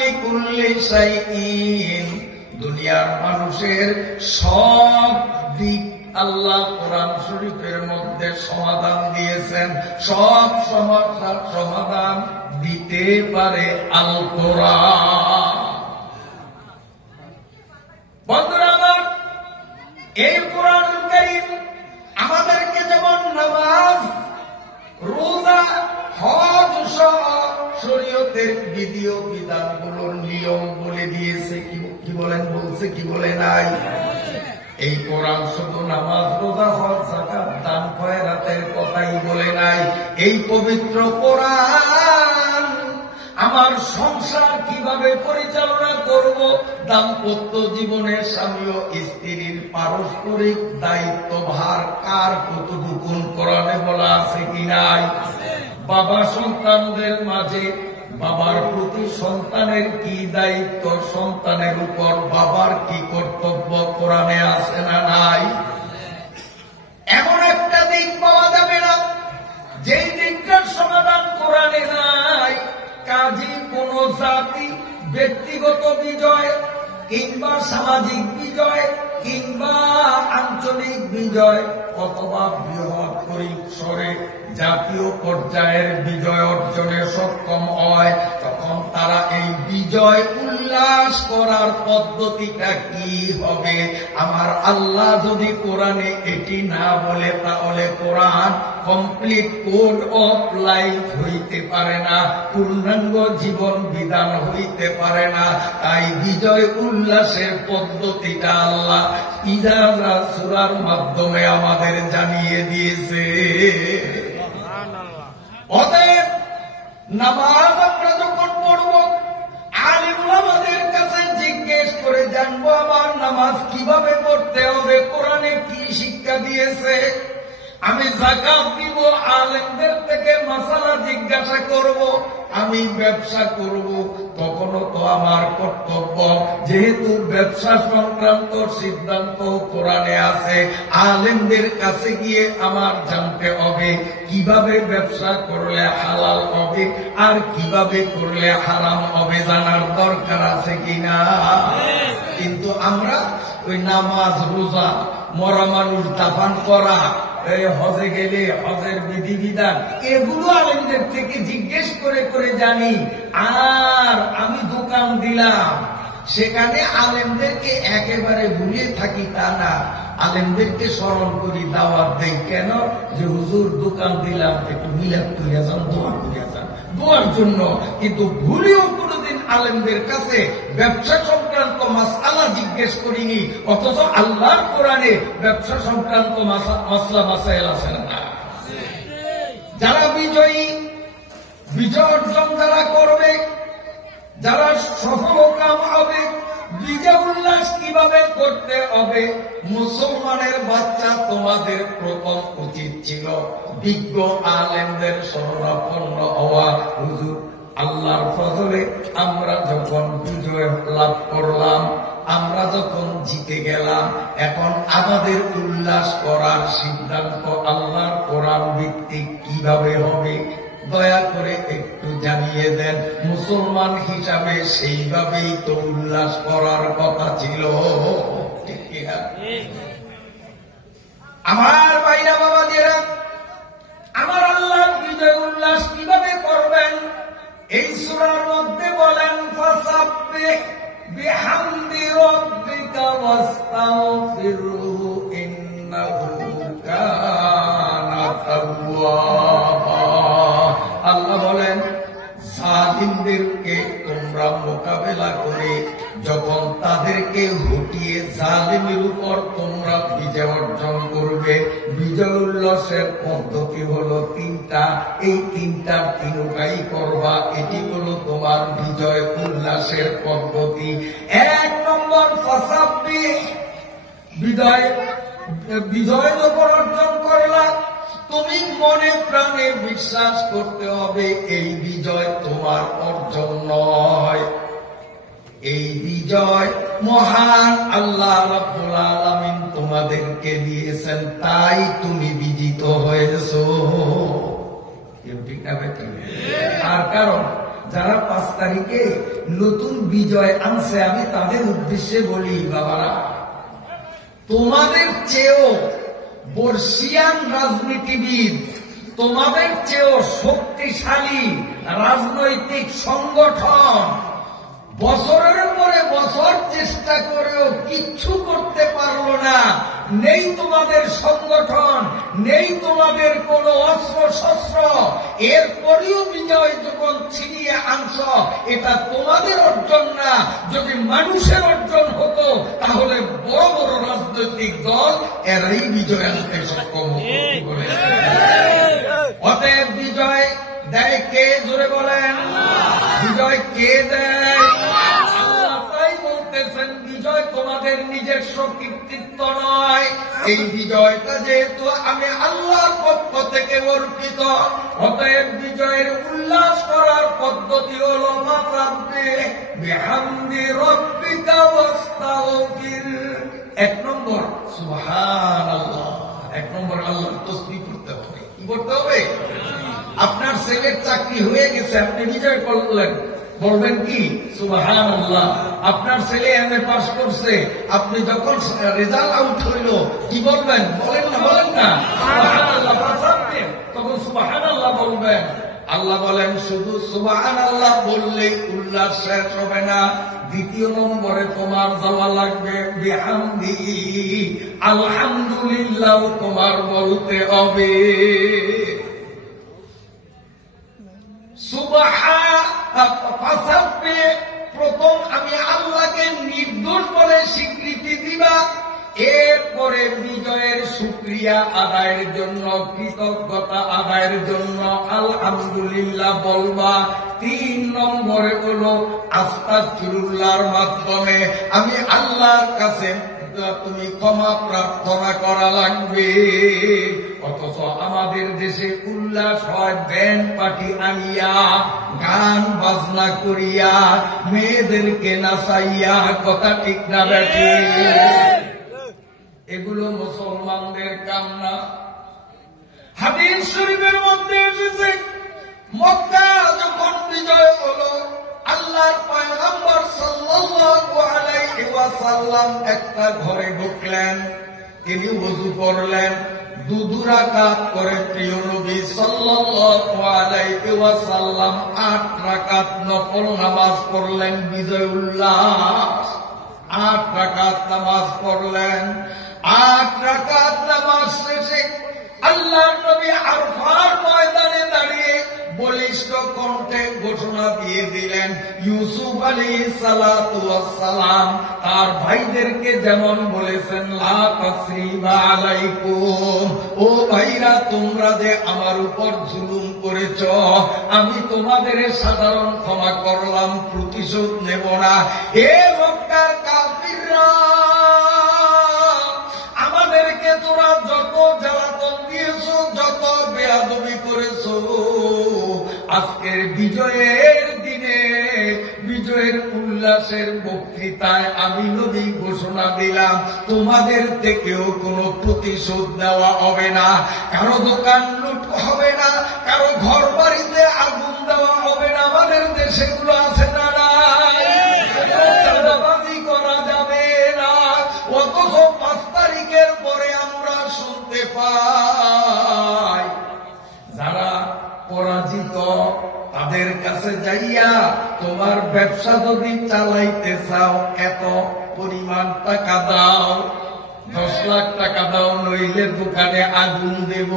লিকুল্লি শাইইন, দুনিয়ার মানুষের সব দিক আল্লাহ কোরআন শরীফের মধ্যে সমাধান দিয়েছেন। সব সমস্যার সমাধান দিতে পারে আল কোরআন। বন্ধুরা আমার, এই কোরআনুল কারীম আমাদেরকে যেমন নামাজ, রোজা, হজ সহ শরীয়তের বিধি ও বিধানগুলোর নিয়ম বলে দিয়েছে, কি বলেন, বলছে কি বলে নাই? এই কোরআন শুধু নামাজ, রোজা, হজ, যাকাত, দান, খয়রাতের কথাই বলে নাই। এই পবিত্র কোরআন আমার সংসার কিভাবে পরিচালনা করব, দাম্পত্য জীবনে স্বামী ও স্ত্রীর পারস্পরিক দায়িত্বভার কার কতটুকু কোরআনে বলা আছে কি নাই? বাবা সন্তানদের মাঝে বাবার প্রতি সন্তানের কি দায়িত্ব, সন্তানের উপর বাবার কি কর্তব্য কোরআনে আছে না নাই? এমন একটা দিক পাওয়া যাবে না যেই দিকটার সমাধান কোরআনে নাই। কাজী কোন জাতি ব্যক্তিগত বিজয় কিংবা সামাজিক বিজয় কিংবা আঞ্চলিক বিজয় অথবা বৃহৎ পরিসরে জাতীয় পর্যায়ের বিজয় অর্জনে সক্ষম হয়, তখন তারা এই বিজয় উল্লাস করার পদ্ধতিটা কি হবে? আমার আল্লাহ যদি কোরআনে এটি না বলে, তাহলে কোরআন কমপ্লিট কোড অফ লাইফ হইতে পারে না, পূর্ণাঙ্গ জীবন বিধান হইতে পারে না। তাই বিজয় উল্লাসের পদ্ধতিটা আল্লাহ ইজাজা সূরার মাধ্যমে আমাদের জানিয়ে দিয়েছে। অতএব নামাজ আমরা যখন পড়ব, আলিম ওলামাদের কাছে জিজ্ঞেস করে জানবো আমার নামাজ কিভাবে পড়তে হবে, কোরআনে কি শিক্ষা দিয়েছে। আমি যাকাত দিব, আলেমদের থেকে মাসালা জিজ্ঞাসা করব। আমি ব্যবসা করব, তখনও তো আমার কর্তব্য, যেহেতু ব্যবসা সংক্রান্ত সিদ্ধান্ত কোরআনে আছে, আলেমদের কাছে গিয়ে আমার জানতে হবে কিভাবে ব্যবসা করলে হালাল হবে আর কিভাবে করলে হারাম হবে, জানার দরকার আছে কিনা। কিন্তু আমরা ওই নামাজ, রোজা, মরা মানুষ দাফন করা, হজে গেলে হজের বিধিবিধান, এগুলো আলেমদের থেকে জিজ্ঞেস করে করে জানি। আর আমি দোকান দিলাম, সেখানে আলেমদেরকে একেবারে ভুলে থাকি তা না, আলেমদেরকে স্মরণ করি, দাওয়াত দেই। কেন? যে হুজুর দোকান দিলাম, একটু মিলাদ করিয়া যান, দোয়া করিয়া যান, দোয়ার জন্য। কিন্তু ভুলেও কোনদিন আলেমদের কাছে ব্যবসা সংক্রান্ত মাসআলা জিজ্ঞেস করিনি, অথচ আল্লাহর কোরআনে ব্যবসা সংক্রান্ত মাসলা মাসাইল আছে না। যারা বিজয়ী, বিজয় অর্জন যারা করবে, যারা সফল কাম হবে, বিজয় উল্লাস কিভাবে করতে হবে, মুসলমানের বাচ্চা তোমাদের প্রথম উচিত ছিল বিজ্ঞ আলেমদের শরণাপন্ন হওয়া। হুজুর আল্লাহর ফজলে আমরা যখন বিজয় লাভ করলাম, আমরা যখন জিতে গেলাম, এখন আমাদের উল্লাস করার সিদ্ধান্ত আল্লাহর কোরআন ভিত্তিক কিভাবে হবে, দয়া করে একটু জানিয়ে দেন। মুসলমান হিসাবে সেইভাবেই তো উল্লাস করার কথা ছিল, ঠিক কিনা? আমার ভাইরা বাবাজিরা, আমার আল্লাহ বিজয় উল্লাস কিভাবে করবেন এই সূরার মধ্যে বলেন, ফাসাব্বিহ বিহামদি রাব্বিকা ওয়াস্তাগফিরহু ইন্নাহু কানা তাওয়াবা। আল্লাহ বলেন, জালিমদেরকে তোমরা মোকাবেলা করে যখন তাদেরকে হটিয়ে জালিমের উপর তোমরা বিজয় অর্জন করবে, বিজয় উল্লাসের পদ্ধতি হলো তিনটা। এই তিনটার তিনটাই করবা, এটি হলো তোমার বিজয় উল্লাসের পদ্ধতি। 1 নম্বর, ফাসাব্বিহ, বিজয় যখন অর্জন করলা, তুমি মনে প্রাণে বিশ্বাস করতে হবে এই বিজয় তোমার অর্জন নয়, এই বিজয় মহান আল্লাহ রাব্বুল আলামিন তোমাদেরকে দিয়েছেন, তাই তুমি বিজিত হয়েছো। ঠিক না? আর কারণ যারা 5 তারিখে নতুন বিজয় আনছে, আমি তাদের উদ্দেশ্যে বলি, বাবারা, তোমাদের চেয়েও বর্ষিয়ান রাজনীতিবিদ, তোমাদের চেয়েও শক্তিশালী রাজনৈতিক সংগঠন বছরের পরে বছর চেষ্টা করেও কিচ্ছু করতে পারলো না। নেই তোমাদের সংগঠন, নেই তোমাদের কোন অস্ত্র শস্ত্র, এরপরেও বিজয় যখন ছিনিয়ে আনছ, এটা তোমাদের অর্জন না। যদি মানুষের অর্জন হতো তাহলে বড় বড় রাজনৈতিক দল এরাই বিজয় আনতে সক্ষম হতো। অতএব বিজয় দেয় কে? জোরে বলেন, বিজয় কে দেয়? আল্লাহ তাই বলতেছেন, বিজয় তোমাদের নিজস্ব কৃতিত্ব নয়। এই বিজয়টা যেহেতু আমি আল্লাহর পক্ষ থেকে অর্পিত, অতএব বিজয়ের উল্লাস করার পদ্ধতি হল ফাসাব্বিহ বিহামদি রাব্বিকা ওয়াস্তাগফির। 1 নম্বর সুবহানাল্লাহ, 1 নম্বর আল্লাহর তাসবিহ করতে হবে। কি করতে হবে? আপনার ছেলের চাকরি হয়ে গেছে, আপনি বিজয় করলেন, বলবেন কি? সুবহানাল্লাহ। আপনার ছেলে এমএ পাস করছে, আপনি যখন রেজাল্ট আউট হইল কি বলবেন? বলেন না, বলেন না সুবহানাল্লাহ, তখন সুবহানাল্লাহ বলবেন। আল্লাহ বলেন শুধু সুবহানাল্লাহ বললেই উল্লাস শেষ হবে না, 2 নম্বরে তোমার যাওয়া লাগবে বিহামদিহি, আলহামদুলিল্লাহ তোমার বলতে হবে। প্রথম আমি আল্লাহকে নির্দোষ বলে স্বীকৃতি দিবা, এরপরে বিজয়ের শুকরিয়া আদায়ের জন্য, কৃতজ্ঞতা আদায়ের জন্য আলহামদুলিল্লাহ বলবা। 3 নম্বরে হলো আস্তাগফিরুল্লাহর মাধ্যমে আমি আল্লাহর কাছে তুমি ক্ষমা প্রার্থনা করা লাগবে। অথচ আমাদের দেশে উল্লাস হয় ব্যান্ড পার্টি আনিয়া, গান বাজনা করিয়া, মেয়েদেরকে নাচাইয়া। কথা ঠিক না বেঠি? এগুলো মুসলমানদের কাম না। হাদিস শরীফের মধ্যে এসেছে, মক্কা যখন বিজয় হলো, আল্লাহর পয়গম্বর সাল্লাল্লাহু আলাইহি ওয়াসাল্লাম একটা ঘরে ঢুকলেন, তিনি ওযু করলেন, 2 রাকাত করে প্রিয় নবী সাল্লাল্লাহু আলাইহি ওয়াসাল্লাম 8 রাকাত নফল নামাজ পড়লেন। বিজয় উল্লাস, 8 রাকাত নামাজ পড়লেন। 8 রাকাত নামাজ শেষে আল্লাহর নবী আরফার ময়দানে দাঁড়িয়ে বলিষ্ঠ কণ্ঠে ঘোষণা দিয়ে দিলেন, ইউসুফ আলাইহিস সালাতু ওয়াস সালাম তার ভাইদেরকে যেমন বলেছেন, লা তাসরিবা আলাইকুম, ও ভাইরা তোমরা যে আমার উপর জুলুম করেছ, আমি তোমাদের সাধারণ ক্ষমা করলাম, প্রতিশোধ নেব না। হে মক্কার কাফিররা, আমাদেরকে তোরা যত জ্বালাতন দিয়েছ, যত বেয়াদবি করেছ, আজকের বিজয়ের দিনে, বিজয়ের উল্লাসের বক্তৃতায় আমি নবী ঘোষণা দিলাম, তোমাদের থেকেও কোনো প্রতিশোধ নেওয়া হবে না, কারো দোকান লুট হবে না, কারো ঘর বাড়িতে আগুন দেওয়া হবে না। আমাদের দেশে গুলো আছে না, চাঁদাবাজি করা যাবে না। অথচ 5 তারিখের পরে আমরা শুনতে পাই, যারা পরাজিত তাদের কাছে যাইয়া, তোমার ব্যবসা যদি চালাইতে চাও এত পরিমাণ টাকা দাও, 10 লাখ টাকা দাও, নইলে দোকানে আগুন দেব।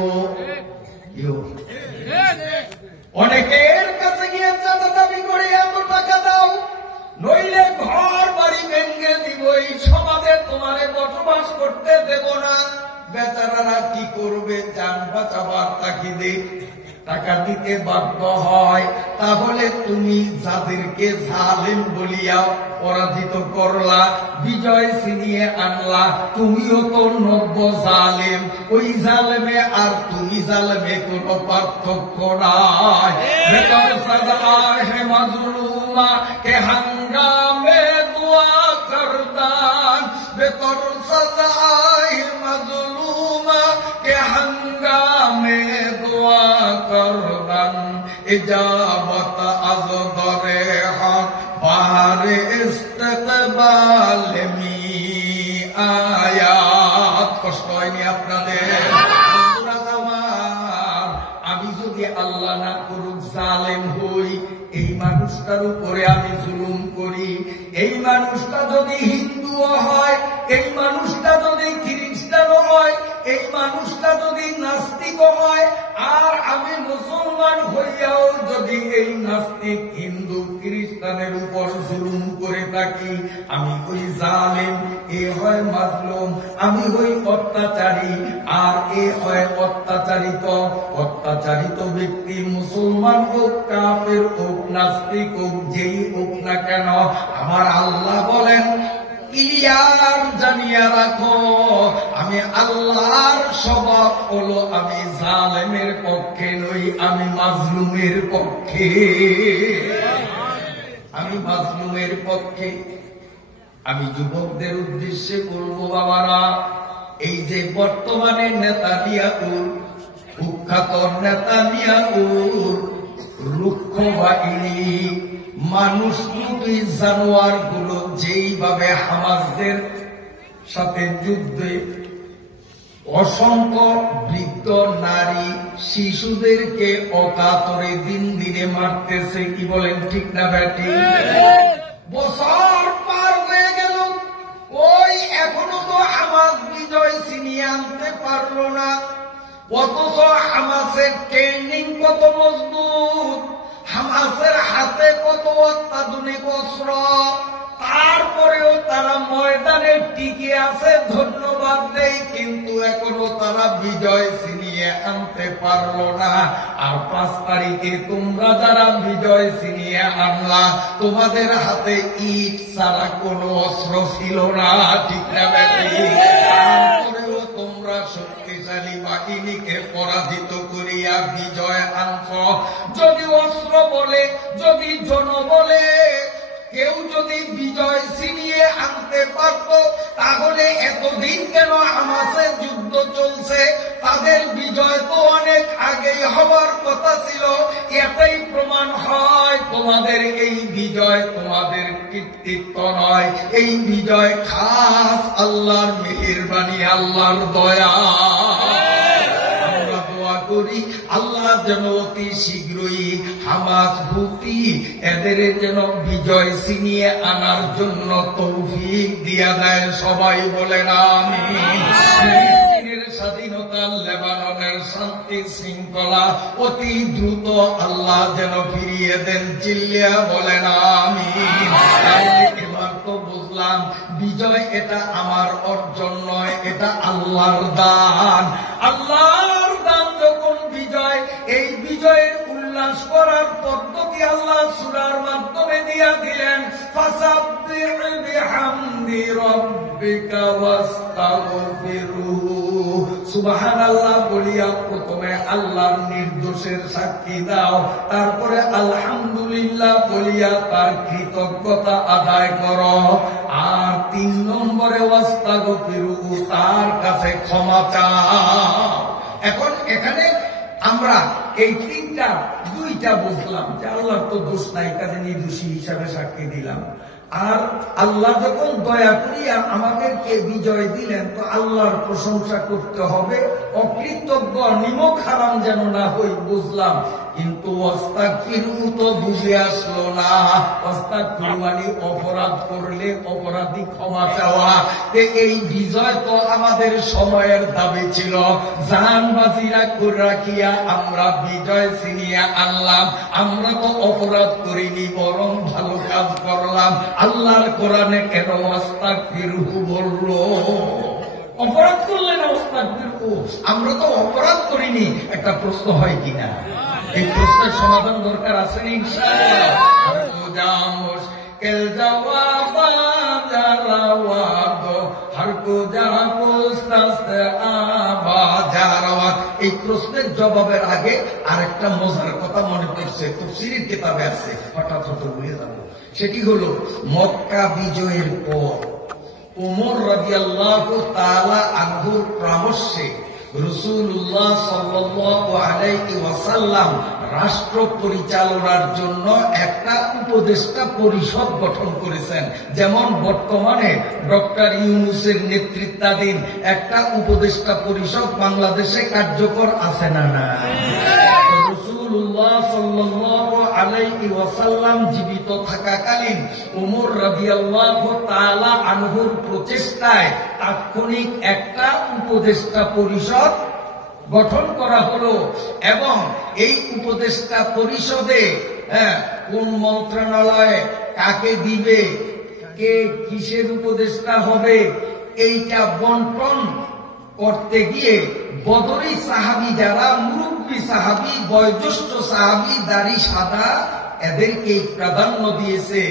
অনেকের কাছে গিয়ে চাঁদা দাবি করে এত টাকা দাও, নইলে ঘর বাড়ি ভেঙে দিব, এই সমাজে তোমারে বসবাস করতে দেব না। বেচারারা কি করবে? জান বাঁচাবার তাগিদে টাকা দিতে বাধ্য হয়। তাহলে তুমি যাদেরকে জালেম বলিয়া পরাজিত করলা, বিজয় ছিনিয়ে আনলা, তুমিও তো নব্য জালেম। ওই জালেমে আর তুমি জালেমে কোনো পার্থক্য নাই। বেতর সাজা হে মাজলুমা কে হাঙ্গামে দুয়া করদান, বেতর সাজা হে মাজলুমা কে হাঙ্গামে দুয়া করদান, ইজাবত আজ ইস্তেকবাল আয়াত। কষ্ট হয়নি আপনাদের? আমি যদি আল্লাহ না করুক জালেম হই, এই মানুষটার উপরে আমি জুলুম করি, এই মানুষটা যদি হিন্দুও হয়, এই মানুষটা যদি খ্রিস্টানও হয়, এই মানুষটা যদি নাস্তিকও হয়, আর আমি মুসলমান হইয়াও যদি এই নাস্তিক হিন্দু খ্রিস্টানের উপর জুলুম করে থাকি, আমি হই জালেম, এ হয় মাজলুম, আমি হই অত্যাচারী, আর এ হয় অত্যাচারিত। অত্যাচারিত ব্যক্তি মুসলমান হোক, কাফের হোক, নাস্তিক হোক, যেই হোক না কেন, আমার আল্লাহ বলেন ক্লিয়ার জানিয়া রাখো, আমি আল্লাহর স্বভাব হলো আমি জালেমের পক্ষে নই, আমি মাজলুমের পক্ষে, আমি মাজলুমের পক্ষে। আমি যুবকদের উদ্দেশ্যে বলবো, বাবারা, এই যে বর্তমানে নেতানিয়াহুর, কুখ্যাত নেতানিয়াহুর রুক্ষ বাহিনী, মানুষরূপী জানোয়ার গুলো যেইভাবে হামাসদের সাথে যুদ্ধে অসংখ্য বৃদ্ধ নারী শিশুদেরকে অকাতরে দিন দিনে মারতেছে, কি বলেন ঠিক না ব্যাটি? বছর পার হয়ে গেল, ওই এখনো তো হামাস বিজয় ছিনিয়ে আনতে পারলো না, অথচ হামাসের ট্রেনিং কত মজবুত, হামাসের হাতে কত অত্যাধুনিক অস্ত্র, তারপরেও তারা ময়দানে টিকে আছে, ধন্যবাদ দেই, কিন্তু এখনো তারা বিজয় ছিনিয়ে আনতে পারলো না। আর ৫ তারিখে তোমরা যারা বিজয় ছিনিয়ে আনলা, তোমাদের হাতে ইট ছাড়া কোনো অস্ত্র ছিল না, ঠিক না ব্যাটি? তারপরেও তোমরা শক্তিশালী বাহিনীকে পরাজিত করিয়া বিজয় আনছ। যদি অস্ত্র বলে, যদি জনবলে কেউ যদি বিজয় ছিনিয়ে আনতে পারত, তাহলে এতদিন কেন হামাসে যুদ্ধ চলছে? তাদের বিজয় তো অনেক আগেই হওয়ার কথা ছিল। এটাই প্রমাণ হয় তোমাদের এই বিজয় তোমাদের কৃতিত্ব নয়, এই বিজয় খাস আল্লাহর মেহেরবানি, আল্লাহর দয়া। করি আল্লাহ যেন অতি শীঘ্রই হামাস হুতি এদের যেন বিজয় ছিনিয়ে আনার জন্য তৌফিক দিয়া দেয়। সবাই বলেন আমিন। ফিলিস্তিনের স্বাধীনতা, লেবাননের শান্তি শৃঙ্খলা অতি দ্রুত আল্লাহ যেন ফিরিয়ে দেন, চিল্লিয়া বলেন আমিন। এবার তো বুঝলাম বিজয় এটা আমার অর্জন নয়, এটা আল্লাহর দান। আল্লাহর দান যখন বিজয়, এই বিজয়ের উল্লাস করার পদ্ধতি আল্লাহ সূরার মাধ্যমে দিয়া দিলেন। ফাসাব্বিহ বিহামদি রাব্বিকা ওয়াস্তাগফিরু। সুবহানাল্লাহ বলিয়া প্রথমে আল্লাহর নির্দোষের সাক্ষী দাও, তারপরে আলহামদুলিল্লাহ বলিয়া তার কৃতজ্ঞতা আদায় করো, আর ৩ নম্বরে ওয়াস্তাগফিরু, তার কাছে ক্ষমা চাও। এখন এখানে আমরা এই 2টা বুঝলাম যে আল্লাহর তো দোষ নাই, কাজে নির্দোষী হিসাবে সাক্ষী দিলাম। আর আল্লাহ যখন দয়া করিয়া আমাদেরকে বিজয় দিলেন, তো আল্লাহর প্রশংসা করতে হবে, অকৃতজ্ঞ নিমক হারাম যেন না হই, বুঝলাম। কিন্তু আস্তাগফিরু তো বুঝে আসলো না। আস্তাগফিরু মানে অপরাধ করলে অপরাধী ক্ষমা চাওয়া। এই বিজয় তো আমাদের সময়ের দাবি ছিল, জান বাজিরা করে রাখিয়া আমরা বিজয় ছিনিয়ে আনলাম। আমরা তো অপরাধ করিনি, বরং ভালো কাজ করলাম। আল্লাহর কোরআনে কেন আস্তাগফিরু বললো? অপরাধ করলেন আস্তাগফিরু, আমরা তো অপরাধ করিনি। একটা প্রশ্ন হয় কিনা? এই প্রশ্নের সমাধান দরকার আছে এই প্রশ্নের জবাবের আগে আরেকটা মজার কথা মনে পড়ছে, তাফসীরের কিতাবে আছে, হঠাৎ ভুলে যাবো। সেটি হলো মক্কা বিজয়ের পর ওমর রাদিয়াল্লাহু তাআলা আনহুর পরামর্শে রাসূলুল্লাহ সাল্লাল্লাহু আলাইহি ওয়াসাল্লাম রাষ্ট্র পরিচালনার জন্য একটা উপদেষ্টা পরিষদ গঠন করেছেন। যেমন বর্তমানে ডক্টর ইউনূসের নেতৃত্বাধীন একটা উপদেষ্টা পরিষদ বাংলাদেশে কার্যকর আছে না? না। রাসূলুল্লাহ সাল্লাল্লাহু আলাইহি ওয়াসাল্লাম জীবিত থাকাকালীন ওমর রাদিয়াল্লাহু তাআলা আনহুর প্রচেষ্টায় তাৎক্ষণিক একটা উপদেষ্টা পরিষদ গঠন করা হলো এবং এই উপদেষ্টা পরিষদে কোন মন্ত্রণালয়ে কাকে দিবে, কে কিসের উপদেষ্টা হবে, এইটা বন্টন করতে গিয়ে বদরি সাহাবী যারা মুরব্বী সাহাবী, বয়োজ্যেষ্ঠ সাহাবী, দাড়ি সাদা, এদেরকে প্রাধান্য দিয়েছে।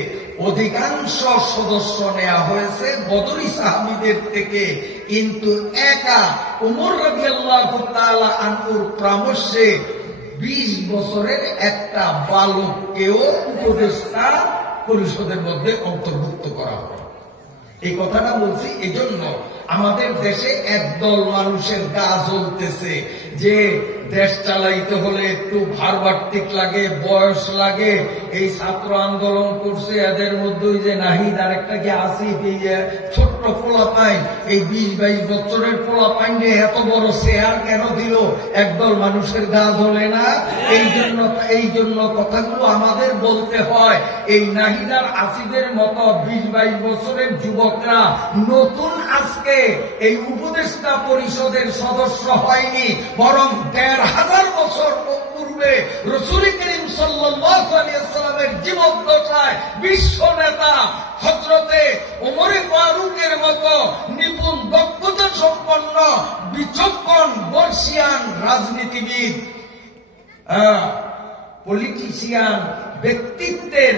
অধিকাংশ সদস্য নেওয়া হয়েছে বদরি সাহাবীদের থেকে, কিন্তু একা ওমর রাদিয়াল্লাহু তাআলা আনহুর পরামর্শে 20 বছরের একটা বালককেও উপদেষ্টা পরিষদের মধ্যে অন্তর্ভুক্ত করা হয়। এই কথাটা বলছি এজন্য আমাদের দেশে একদল মানুষের গা জ্বলতেছে যে দেশ চালাইতে হলে একটু ভার বার্তিক লাগে, বয়স লাগে। এই ছাত্র আন্দোলন করছে, এদের মধ্যে যে নাহিদ আর একটা কি আসিফ, এই ছোট্ট পোলাপাইন, এই 20-22 বছরের পোলাপাইন এত বড় শেয়ার কেন দিল? একদল মানুষের গা জ্বলে না? এই জন্য কথাগুলো আমাদের বলতে হয়। এই নাহিদ আর আসিফের মতো 20-22 বছরের যুবকরা নতুন আজকে এই উপদেষ্টা পরিষদের সদস্য হয়নি, বরং 1500 বছর পূর্বে রাসূল করিম সাল্লাল্লাহু আলাইহি ওয়াসাল্লামের জীবদ্দশায় বিশ্ব নেতা হযরতে ওমর ফারুকের মতো নিপুণ দক্ষতা সম্পন্ন বিচক্ষণ বর্ষিয়ান রাজনীতিবিদ, পলিটিশিয়ান ব্যক্তিত্বের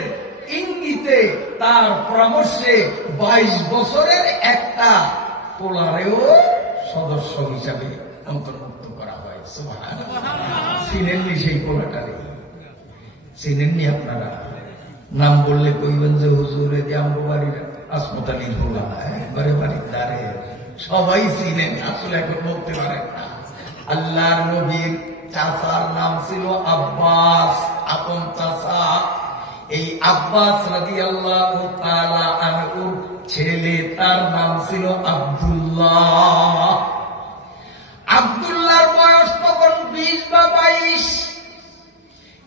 ইঙ্গিতে তার পরামর্শে 22 বছরের একটা পোলারেও সদস্য হিসাবে অন্তর্ভুক্ত করা হয়। সুবহানাল্লাহ। চিনেননি সেই পোলাটারে? চিনেননি আপনারা? নাম বললে কইবেন যে হুজুরে যে আমার বাড়ির হাসপাতালির হোলা, একবারে বাড়ির দ্বারে সবাই চিনেন, আসলে এখন বলতে পারেন না। আল্লাহর নবীর চাচার নাম ছিল আব্বাস, আপন চাচা। এই আব্বাস রাদিয়াল্লাহু তাআলা আনহুর ছেলে, তার নাম ছিল আব্দুল্লাহ। আব্দুল্লাহর বয়স তখন 20 বা 22।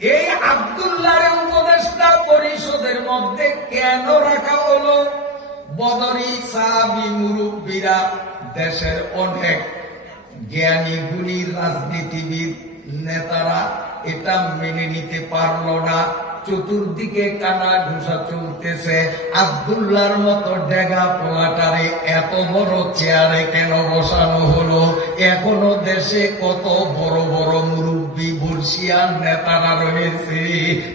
এই আব্দুল্লাহর উপদেষ্টা পরিষদের মধ্যে কেন রাখা হলো? বদরি সাহাবী মুরব্বীরা, দেশের অনেক জ্ঞানী গুণী রাজনীতিবিদ নেতারা এটা মেনে নিতে পারল না। চতুর্দিকে কানা ঘুষা চলতেছে। আব্দুল্লাহর মতো ডেগা পোলাটারে এত বড় চেয়ারে কেন বসানো হলো? এখনো দেশে কত বড় বড় মুরব্বী বর্ষিয়ান নেতারা রয়েছে,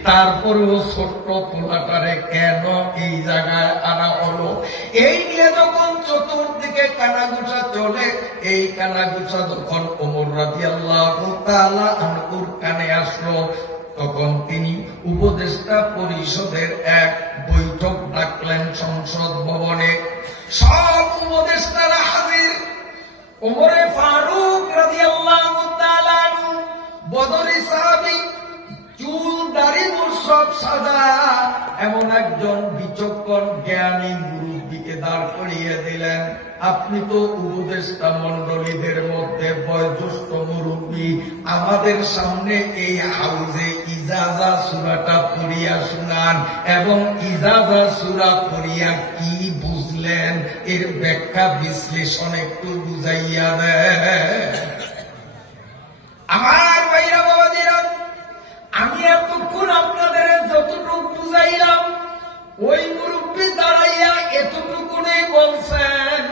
তারপরেও ছোট্ট পোলাটারে কেন এই জায়গায় আনা হলো? এই নিয়ে যখন চতুর্দিকে কানাঘুষা চলে, এই কানাঘুষা যখন ওমর রাদিয়াল্লাহু তাআলা আনহুর কানে আসলো, তখন তিনি উপদেষ্টা পরিষদের এক বৈঠক ডাকলেন সংসদ ভবনে। সব উপদেষ্টারা হাজির। ওমরে ফারুক রাদিয়াল্লাহু তাআলা আনহু, বদরি সাহাবী, চুল দাড়ি সব সাদা, এমন একজন বিচক্ষণ জ্ঞানী মুরব্বীকে দাঁড় করিয়ে দিলেন। আপনি তো উপদেষ্টা মন্ডলীদের মধ্যে বয়োজ্যেষ্ঠ মুরব্বী, আমাদের সামনে এই হাউজে ইজাজা সূরাটা পড়িয়া শুনান, এবং ইজাজা সূরা পড়িয়া কি বুঝলেন এর ব্যাখ্যা বিশ্লেষণ একটু বুঝাইয়া দেন। আমার ভাইরা বাবাজিরা, আমি এতক্ষণ আপনাদের যতটুকু বুঝাইলাম, ওই মুরব্বী দাঁড়াইয়া এতটুকুনই বলছেন।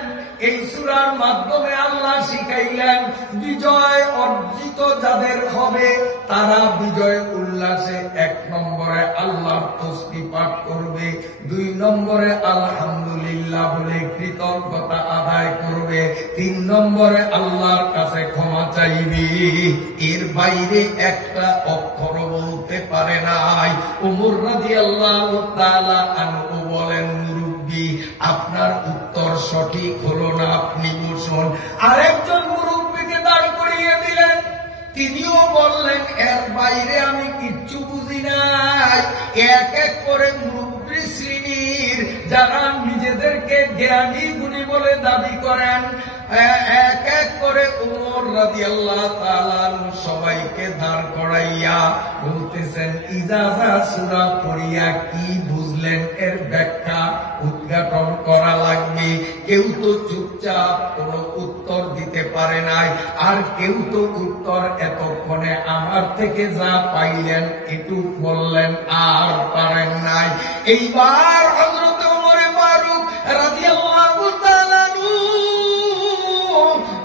এই সূরার মাধ্যমে আল্লাহ শিখাইলেন, বিজয় অর্জিত যাদের হবে তারা বিজয় উল্লাসে 1 নম্বরে আল্লাহর তাসবিহ পাঠ করবে, 2 নম্বরে আলহামদুলিল্লাহ বলে কৃতজ্ঞতা আদায় করবে, 3 নম্বরে আল্লাহর কাছে ক্ষমা চাইবে। এর বাইরে একটা অক্ষর বলতে পারে নাই। ওমর রাদিয়াল্লাহু তাআলা আনহু বলেন, মুরব্বী আপনার উত্তর সঠিক হলো না, আপনি বসুন। আরেকজন মুরব্বীকে দাঁড় করিয়ে দিলেন। তিনিও বললেন এর বাইরে আমি কিচ্ছু বুঝি নাই। এক এক করে মুরব্বী শ্রেণীর যারা নিজেদেরকে জ্ঞানী গুণী বলে দাবি করেন, এক এক করে ওমর রাদিয়াল্লাহু তাআলা আনহু সবাইকে দাঁড় করাইয়া বলতেছেন, ইজাজা সূরা পড়িয়া কি বুঝলেন এর ব্যাখ্যা উদ্ঘাটন করা লাগবে। কেউ তো চুপচাপ কোনো উত্তর দিতে পারে নাই, আর কেউ তো উত্তর এতক্ষণে আমার থেকে যা পাইলেন একটু বললেন আর পারেন নাই। এইবার হযরত ওমর ফারুক রাদিয়াল্লাহু তাআলা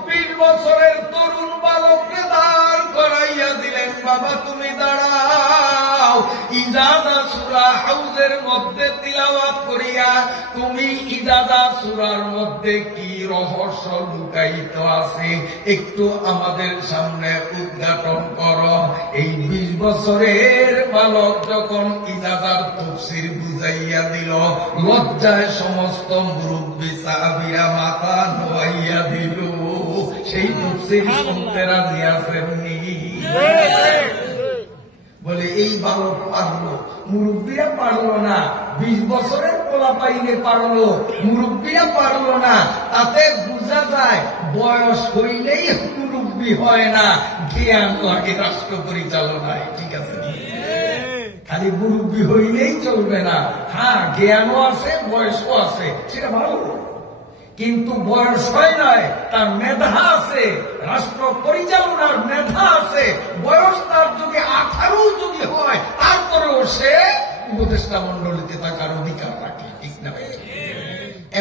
20 বছরের তরুণ বালককে দাঁড় করাইয়া দিলেন, বাবা তুমি দাঁড়াও, ইজাজা সূরা হাউজের মধ্যে তিলাওয়াত করিয়া তুমি ইজাজা সূরার মধ্যে কি রহস্য লুকায়িত আছে একটু আমাদের সামনে উদ্ঘাটন করো। এই 20 বছরের বালক যখন ইজাজার তাফসীর বুঝাইয়া দিল, লজ্জায় সমস্ত মুরব্বী সাহাবীরা মাথা নোয়াইয়া দিল। সেই তাফসীর শুনতে রাজি আছেননি? বলে এই বালক পারলো, মুরব্বীরা পারলো না। 20 বছরের পোলাপাইনে পারলো, মুরব্বীরা পারলো না। তাতে বোঝা যায় বয়স হইলেই মুরব্বী হয় না, জ্ঞান লাগে রাষ্ট্র পরিচালনায়। ঠিক আছে, খালি মুরব্বী হইলেই চলবে না। হ্যাঁ, জ্ঞানও আছে, বয়সও আছে, সেটা ভালো, কিন্তু বয়স হয় নয়, তার মেধা আছে, রাষ্ট্র পরিচালনার মেধা আছে। বয়স তার যদি 18 যদি হয়, তারপরেও সে উপদেষ্টা মন্ডলীতে থাকার অধিকার রাখে। ঠিক না?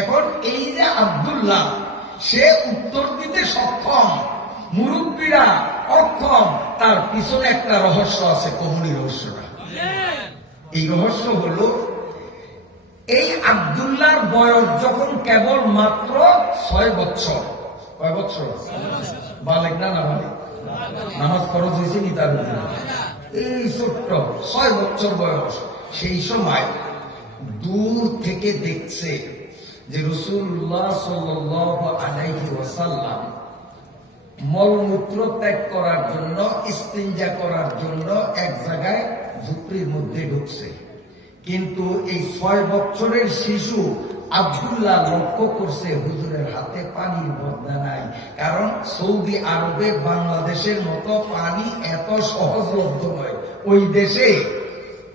এখন এই যে আব্দুল্লাহ, সে উত্তর দিতে সক্ষম, মুরব্বীরা অক্ষম, তার পিছনে একটা রহস্য আছে। কমনি রহস্যটা, এই রহস্য হলো এই আব্দুল্লাহর বয়স যখন কেবল মাত্র 6 বছর। কয় বছর? বালেক না বালেক? নামাজ খরচ হয়েছে নি তার উপরে? এই ছোট্ট 6 বছর বয়স। সেই সময় দূর থেকে দেখছে যে রাসূলুল্লাহ সাল্লাল্লাহু আলাইহি ওয়াসাল্লাম মলমূত্র ত্যাগ করার জন্য, ইস্তিনজা করার জন্য এক জায়গায় ঝুপড়ির মধ্যে ঢুকছে। কিন্তু এই 6 বছরের শিশু আব্দুল্লাহ লক্ষ্য করছে হুজুরের হাতে পানির বদনা নাই। কারণ সৌদি আরবে বাংলাদেশের মতো পানি এত সহজলভ্য নয়। ওই দেশে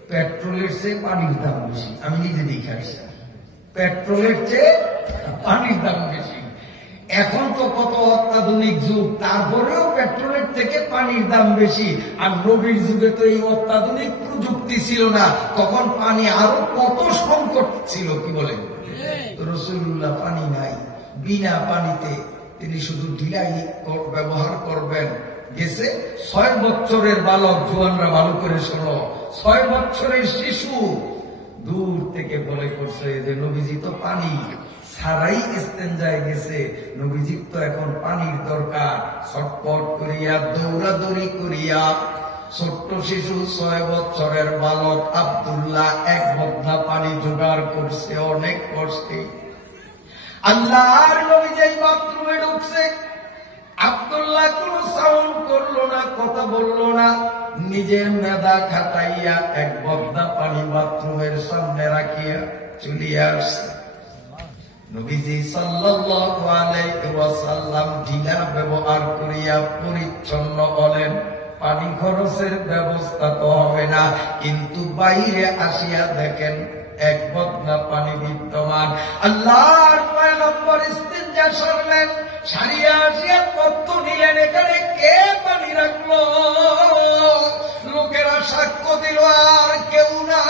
পেট্রোলের চেয়ে পানির দাম বেশি। আমি নিজে দেখে আসছি, পেট্রোলের চেয়ে পানির দাম বেশি। এখন তো কত অত্যাধুনিক যুগ, তারপরেও পেট্রোলের থেকে পানির দাম বেশি। আর নবীর যুগে তো এই অত্যাধুনিক প্রযুক্তি ছিল না, তখন পানি আরো কত সংকট ছিল। কি বলেন? রাসূলুল্লাহ পানি নাই, বিনা পানিতে তিনি শুধু ঢিলাই ব্যবহার করবেন। গেছে 6 বছরের বালক, জোয়ানরা ভালো করে শোনো, 6 বছরের শিশু দূর থেকে বলে করছে যে নবীজি তো পানি ছাড়াই ইস্তেঞ্জায় গেছে, নবীজির তো এখন পানির দরকার। ছটপট করিয়া দৌড়াদৌড়ি করিয়া ছোট্ট শিশু 6 বছরের বালক আব্দুল্লাহ 1 বদনা পানি জোগাড় করছে, অনেক কষ্টে। আল্লাহর নবী যেই বাথরুমে ঢুকছে, আব্দুল্লাহ কোন সাউন্ড করলো না, কথা বললো না, নিজের মেধা খাটাইয়া 1 বদনা পানি বাথরুমের সামনে রাখিয়া চলিয়া আসছে। নবীজি সাল্লাল্লাহু আলাইহি ওয়াসাল্লাম ঢিলা ব্যবহার করিয়া পরিচ্ছন্ন হলেন। পানি খরচের ব্যবস্থা তো হবে না, কিন্তু বাইরে আসিয়া দেখেন 1 বদনা পানি বিদ্যমান। আল্লাহর পয়গম্বর ইস্তিনজা সারলেন, সারিয়া আসিয়া তথ্য দিলেন এখানে কে পানি রাখলো। লোকেরা সাক্ষ্য দিল আর কেউ না,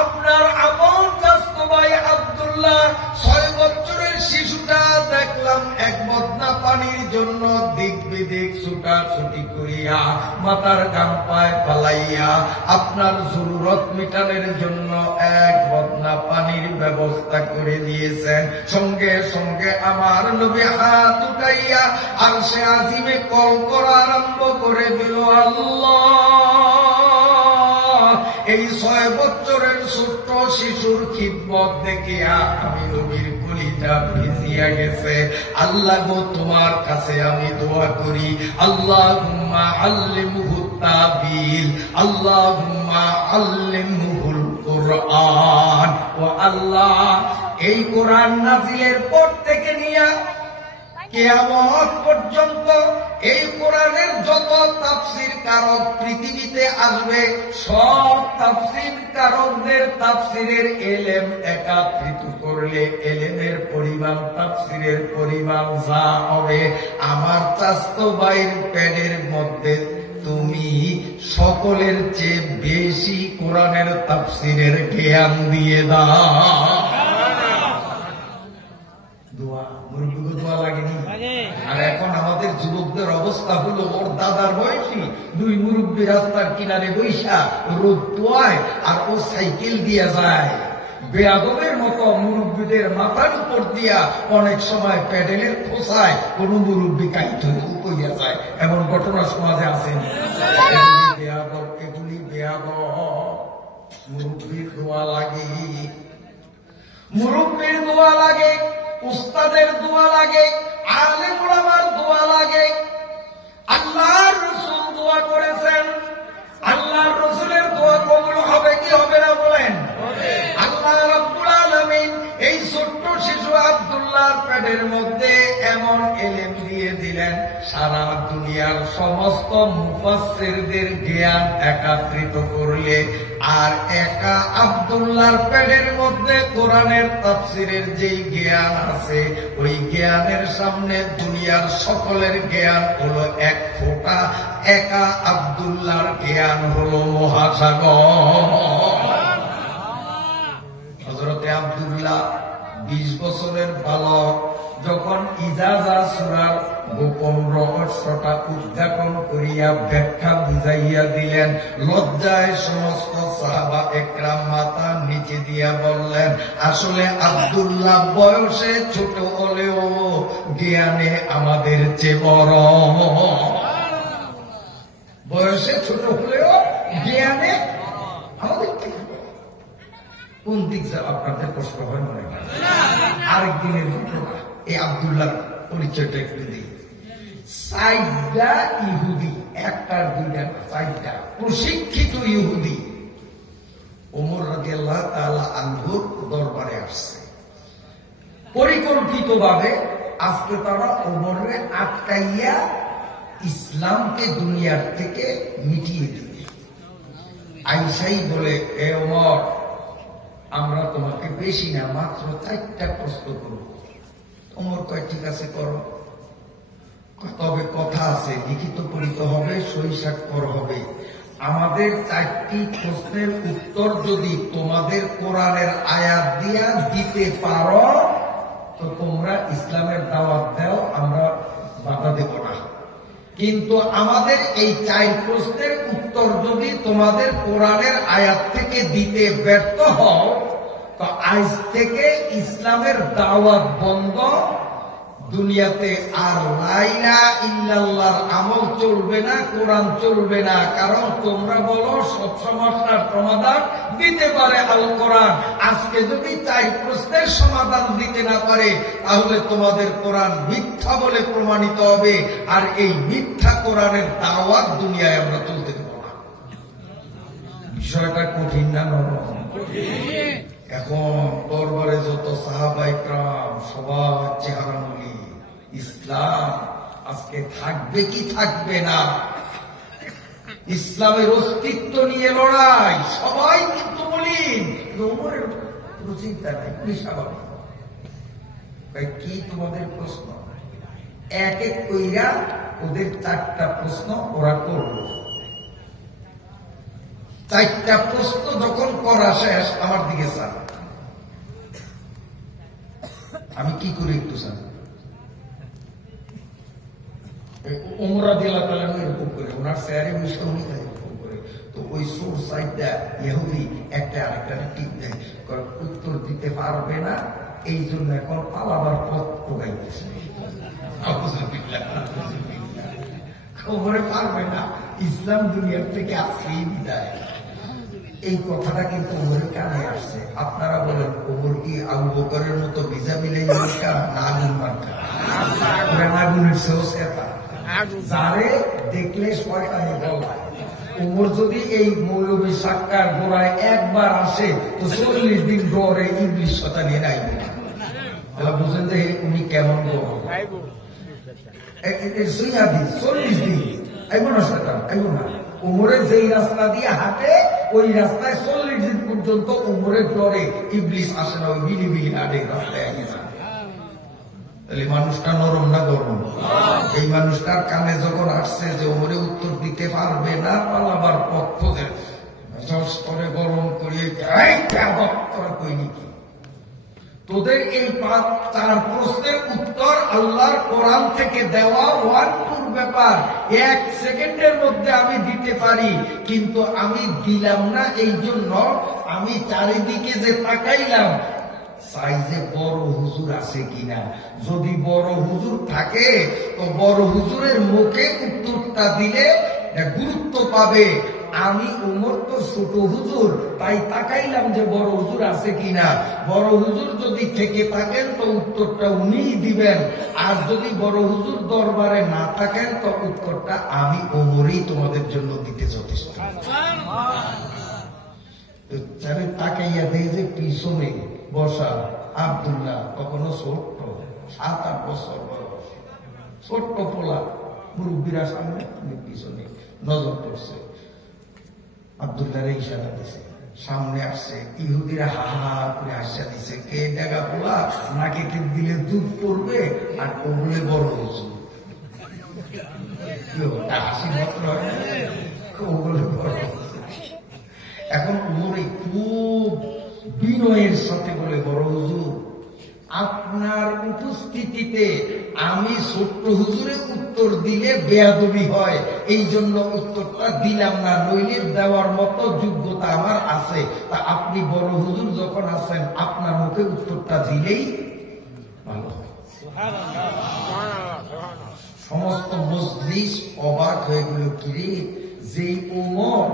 আপনার আপন কাস্ত ভাই আব্দুল্লাহ। 6 বছরের শিশুটা দেখলাম 1 বদনা পানির জন্য দিক বিদিক ছুটাছুটি করিয়া মাথার ঘাম পায় ফালাইয়া আপনার জরুরত মিটানোর জন্য 1 বদনা পানির ব্যবস্থা করে দিয়েছেন। সঙ্গে সঙ্গে আমার নবী হাত উঠাইয়া আরশে আজিমে কল করা আরম্ভ করে দিল, আল্লাহ এই 6 বছরের ছোট্ট শিশুর খিদমত দেখিয়া আমি নবীর কলিজা ভিজিয়া গেছে। আল্লাহ গো, তোমার কাছে আমি দোয়া করি, আল্লাহুম্মা আল্লিমহু তাবিল, আল্লাহুম্মা আল্লিমহুল কুরআন। ও আল্লাহ, এই কোরআন নাজিলের পর থেকে নিয়া কিয়ামত পর্যন্ত এই কোরআনের যত তাফসীর কারক পৃথিবীতে আসবে, সব তাফসীর কারকদের তাফসীরের এলেম একত্রিত করলে এলেমের পরিমাণ, তাফসীরের পরিমাণ যা হবে, আমার চাচাতো ভাইয়ের পেটের মধ্যে তুমি সকলের চেয়ে বেশি কোরআনের তাফসীরের জ্ঞান দিয়ে দাও। দোয়া, মুরব্বীকে দোয়া লাগেনি? আর এখন আমাদের যুবকদের অবস্থা হলো, ওর দাদার বয়সী দুই মুরব্বী রাস্তার কিনারে বৈশা রোদ পোয়ায় আর ও সাইকেল দিয়ে যায়। বেয়াদবের মতো মুরব্বীদের মাথার উপর দিয়া অনেক সময় প্যাডেলের খোসায় কোন মুরব্বী কাইত হইয়া যায়। এমন ঘটনা সমাজে আসেনি? এগুলি বেয়াদব। মুরব্বীর দোয়া লাগে, মুরব্বীর দোয়া লাগে, উস্তাদের দোয়া লাগে, আলেম উলামার দোয়া লাগে। আল্লাহর রাসূল দোয়া করেছেন, আল্লাহর রাসূলের দোয়া কবুল হবে কি হবে না বলেন? আল্লাহ রাব্বুল আলামিন এই ছোট্ট শিশু আব্দুল্লাহর পেটের মধ্যে এমন ইলম দিয়ে দিলেন, সারা দুনিয়ার সমস্ত মুফাসসিরদের জ্ঞান একত্রিত করলে আর একা আব্দুল্লাহর পেটের মধ্যে কোরআনের তাফসীরের যেই জ্ঞান আছে, ওই জ্ঞানের সামনে দুনিয়ার সকলের জ্ঞান হলো এক ফোঁটা, একা আব্দুল্লাহর জ্ঞান হলো মহাসাগর। হযরতে আব্দুল্লাহ 20 বছরের বালক যখন ইজাজা সূরার গোপন রহস্যটা উদ্ঘাটন করিয়া ব্যাখ্যা বুঝাইয়া দিলেন, লজ্জায় সমস্ত সাহাবা একরাম মাথা নিচে দিয়া বললেন, আসলে আব্দুল্লাহ বয়সে ছোট হলেও জ্ঞানে আমাদের চেয়ে বড়। বয়সে ছোট হলেও জ্ঞানে আমাদের চেয়ে বড়। কোন দিক যা আপনাদের কষ্ট হয় মনে হয়? আরেকদিনের ঘটনা, এই আব্দুল্লাহ পরিচয়টা একটু দিই। 4টা ইহুদি, একটার দুইটা, 4টা প্রশিক্ষিত ইহুদি ওমর রাদিয়াল্লাহু তাআলা আনহুর দরবারে আসছে। পরিকল্পিতভাবে আজকে তারা ওমরকে আটকাইয়া ইসলামকে দুনিয়ার থেকে মিটিয়ে দিবে। আয়েশাই বলে, এ ওমর, আমরা তোমাকে বেশি না, মাত্র 4টা প্রশ্ন করব। ওমর কয়, ঠিক আছে করো, তবে কথা আছে, লিখিত পড়িত হবে, সই স্বাক্ষর হবে। আমাদের 4টি প্রশ্নের উত্তর যদি তোমাদের কোরআনের আয়াত দিয়া দিতে পারো তো তোমরা ইসলামের দাওয়াত দাও, আমরা বাধা দেব না। কিন্তু আমাদের এই 4 প্রশ্নের উত্তর যদি তোমাদের কোরআনের আয়াত থেকে দিতে ব্যর্থ হও তো আজ থেকে ইসলামের দাওয়াত বন্ধ, দুনিয়াতে আর লা ইলাহা ইল্লাল্লাহর আমল চলবে না, কোরআন চলবে না। কারণ তোমরা বলো সব সমস্যার সমাধান দিতে পারে আল কোরআন। আজকে যদি 4 প্রশ্নের সমাধান দিতে না পারে তাহলে তোমাদের কোরআন মিথ্যা বলে প্রমাণিত হবে, আর এই মিথ্যা কোরআনের দাওয়াত দুনিয়ায় আমরা চলতে দেব না। বিষয়টা কঠিন না নরম? এখন দরবারে যত সাহাবায়ে কেরাম সবার চেহারা মলি, ইসলাম আজকে থাকবে কি থাকবে না, ইসলামের অস্তিত্ব নিয়ে লড়াই, সবাই কিন্তু বলিন, ওমরের কোনো চিন্তা নাই, স্বাভাবিক। কি তোমাদের প্রশ্ন? এক এক কইরা ওদের 4টা প্রশ্ন ওরা করল। 4টা প্রশ্ন যখন করা শেষ, আমার দিকে চান, আমি কি করি একটু চান। ওমর রাদিয়াল্লাহু তাআলা এরকম করে, ওনার চেয়ারে বসে উনি এরকম করে, তো ওই সোর সাইডটা ইহুদি একটা আরেকটা টিপ দেয়, উত্তর দিতে পারবে না, এই জন্য এখন পালাবার পথ প্রগাইতেছে। খবরে পারবে না, ইসলাম দুনিয়ার থেকে আজকেই বিদায়। এই কথাটা কিন্তু ওমরের কানে আসছে। আপনারা বলেন ওমর কি আবু বকরের মতো ভিজা মিলে মার্কা না আগুন মার্কা? আগুনের সেও সেটা যারে দেখলে শয়তানি বলা। ওমর যদি এই মৌলবী সাক্কার গোড়ায় একবার আসে তো 40 দিন ডরে ইবলিশ শয়তানি নাইবে। বুঝলেন যে উনি কেমন গো 40 দিন আইব না শয়তান, আইব না। উমরের যেই রাস্তা দিয়ে হাঁটে ওই রাস্তায় 40 দিন পর্যন্ত উমরের ডরে ইবলিশ আসে না, ওই বিলি বিলি হাঁটে রাস্তায় আগে না। তাহলে মানুষটা নরম না গরম? এই মানুষটার কানে যখন আসছে যে উমরে উত্তর দিতে পারবে না, পালাবার পথ করে গরম করিয়ে কইনি কি তোদের এই 4 প্রশ্নের উত্তর আল্লাহর কোরআন থেকে দেওয়া 1-2 ব্যাপার 1 সেকেন্ডের মধ্যে আমি দিতে পারি, কিন্তু আমি দিলাম না। এই জন্য আমি চারিদিকে যে তাকাইলাম সাইজে বড় হুজুর আছে কিনা। যদি বড় হুজুর থাকে তো বড় হুজুরের মুখে উত্তরটা দিলে গুরুত্ব পাবে। আমি উমর তো ছোট হুজুর, তাই তাকাইলাম যে বড় হুজুর আছে কিনা। বড় হুজুর যদি থেকে থাকেন তো উত্তরটা উনিই দিবেন, আর যদি বড় হুজুর দরবারে না থাকেন তো উত্তরটা আমি উমরই তোমাদের জন্য দিতে যথেষ্ট। তাকাইয়া দেয় যে পিছনে বসা আব্দুল্লাহ, কখনো ছোট্ট 7-8 বছর বয়স, ছোট্ট পোলা, মুরব্বীরা সামনে পিছনে নজর করছে। আব্দুল্লাহরে ইশারা দিছে, সামনে আসছে। ইহুদিরা হা হা করে হাসিয়া দিছে, কে ডেগা পোলা, নাকে টিপ দিলে দুধ পড়বে, আর ও বলে বড় হুজুর। হাসি মাত্র ও বলে বড় হুজুর। এখন উমরে খুব বিনয়ের সাথে বলে, বড় হুজুর আপনার উপস্থিতিতে আমি ছোট্ট হুজুরে উত্তর দিলে বেয়াদবি হয়, এই জন্য উত্তরটা দিলাম না, নইলে দেওয়ার মতো যোগ্যতা আমার আছে। তা আপনি বড় হুজুর যখন আছেন আপনার মুখে উত্তরটা দিলেই ভালো হয়। সমস্ত মজলিস অবাক হয়ে গেল, কিরে যেই ওমর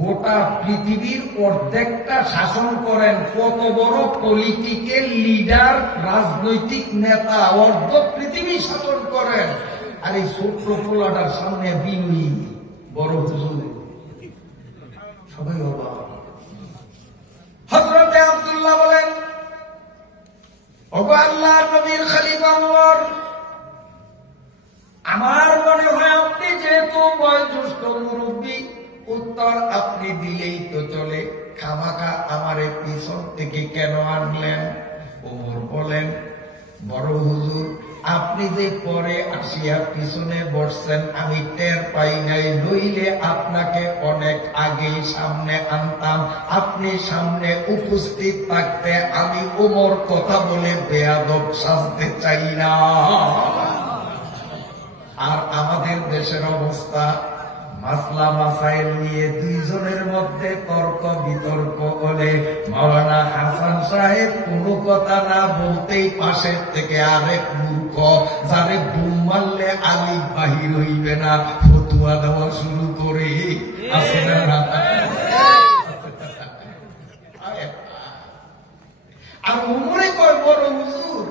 গোটা পৃথিবীর অর্ধেকটা শাসন করেন, কত বড় পলিটিক্যাল লিডার, রাজনৈতিক নেতা, অর্ধ পৃথিবী শাসন করেন, আর এই ছোট্ট পোলাটার সামনে বিনয়ী বড় হুজুর। সবাই অবাক। হযরতে আব্দুল্লাহ বলেন, ওগো আল্লাহর নবীর খলিফা ওমর, আমার মনে হয় আপনি যেহেতু বয়োজ্যেষ্ঠ মুরব্বী, উত্তর আপনি দিলেই তো চলে, খামাখা আমারে পিছন থেকে কেন আনলেন? ওমর বলেন, বড় হুজুর আপনি যে পরে আসিয়া পিছনে বসছেন আমি টের পাই নাই, নইলে আপনাকে অনেক আগেই সামনে আনতাম। আপনি সামনে উপস্থিত থাকতে আমি ওমর কথা বলে বেয়াদব সাজতে চাই না। আর আমাদের দেশের অবস্থা, মাসলা মাসাইল নিয়ে দুইজনের মধ্যে তর্ক বিতর্ক হলে মাওলানা হাসান সাহেব কোনো কথা না বলতেই পাশের থেকে আরেক মূর্খ, যারে বুম মারলে আলিফ বাহির হইবে না, ফতুয়া দেওয়া শুরু করে। আছে না? আর উমরে কয়, বড় হুজুর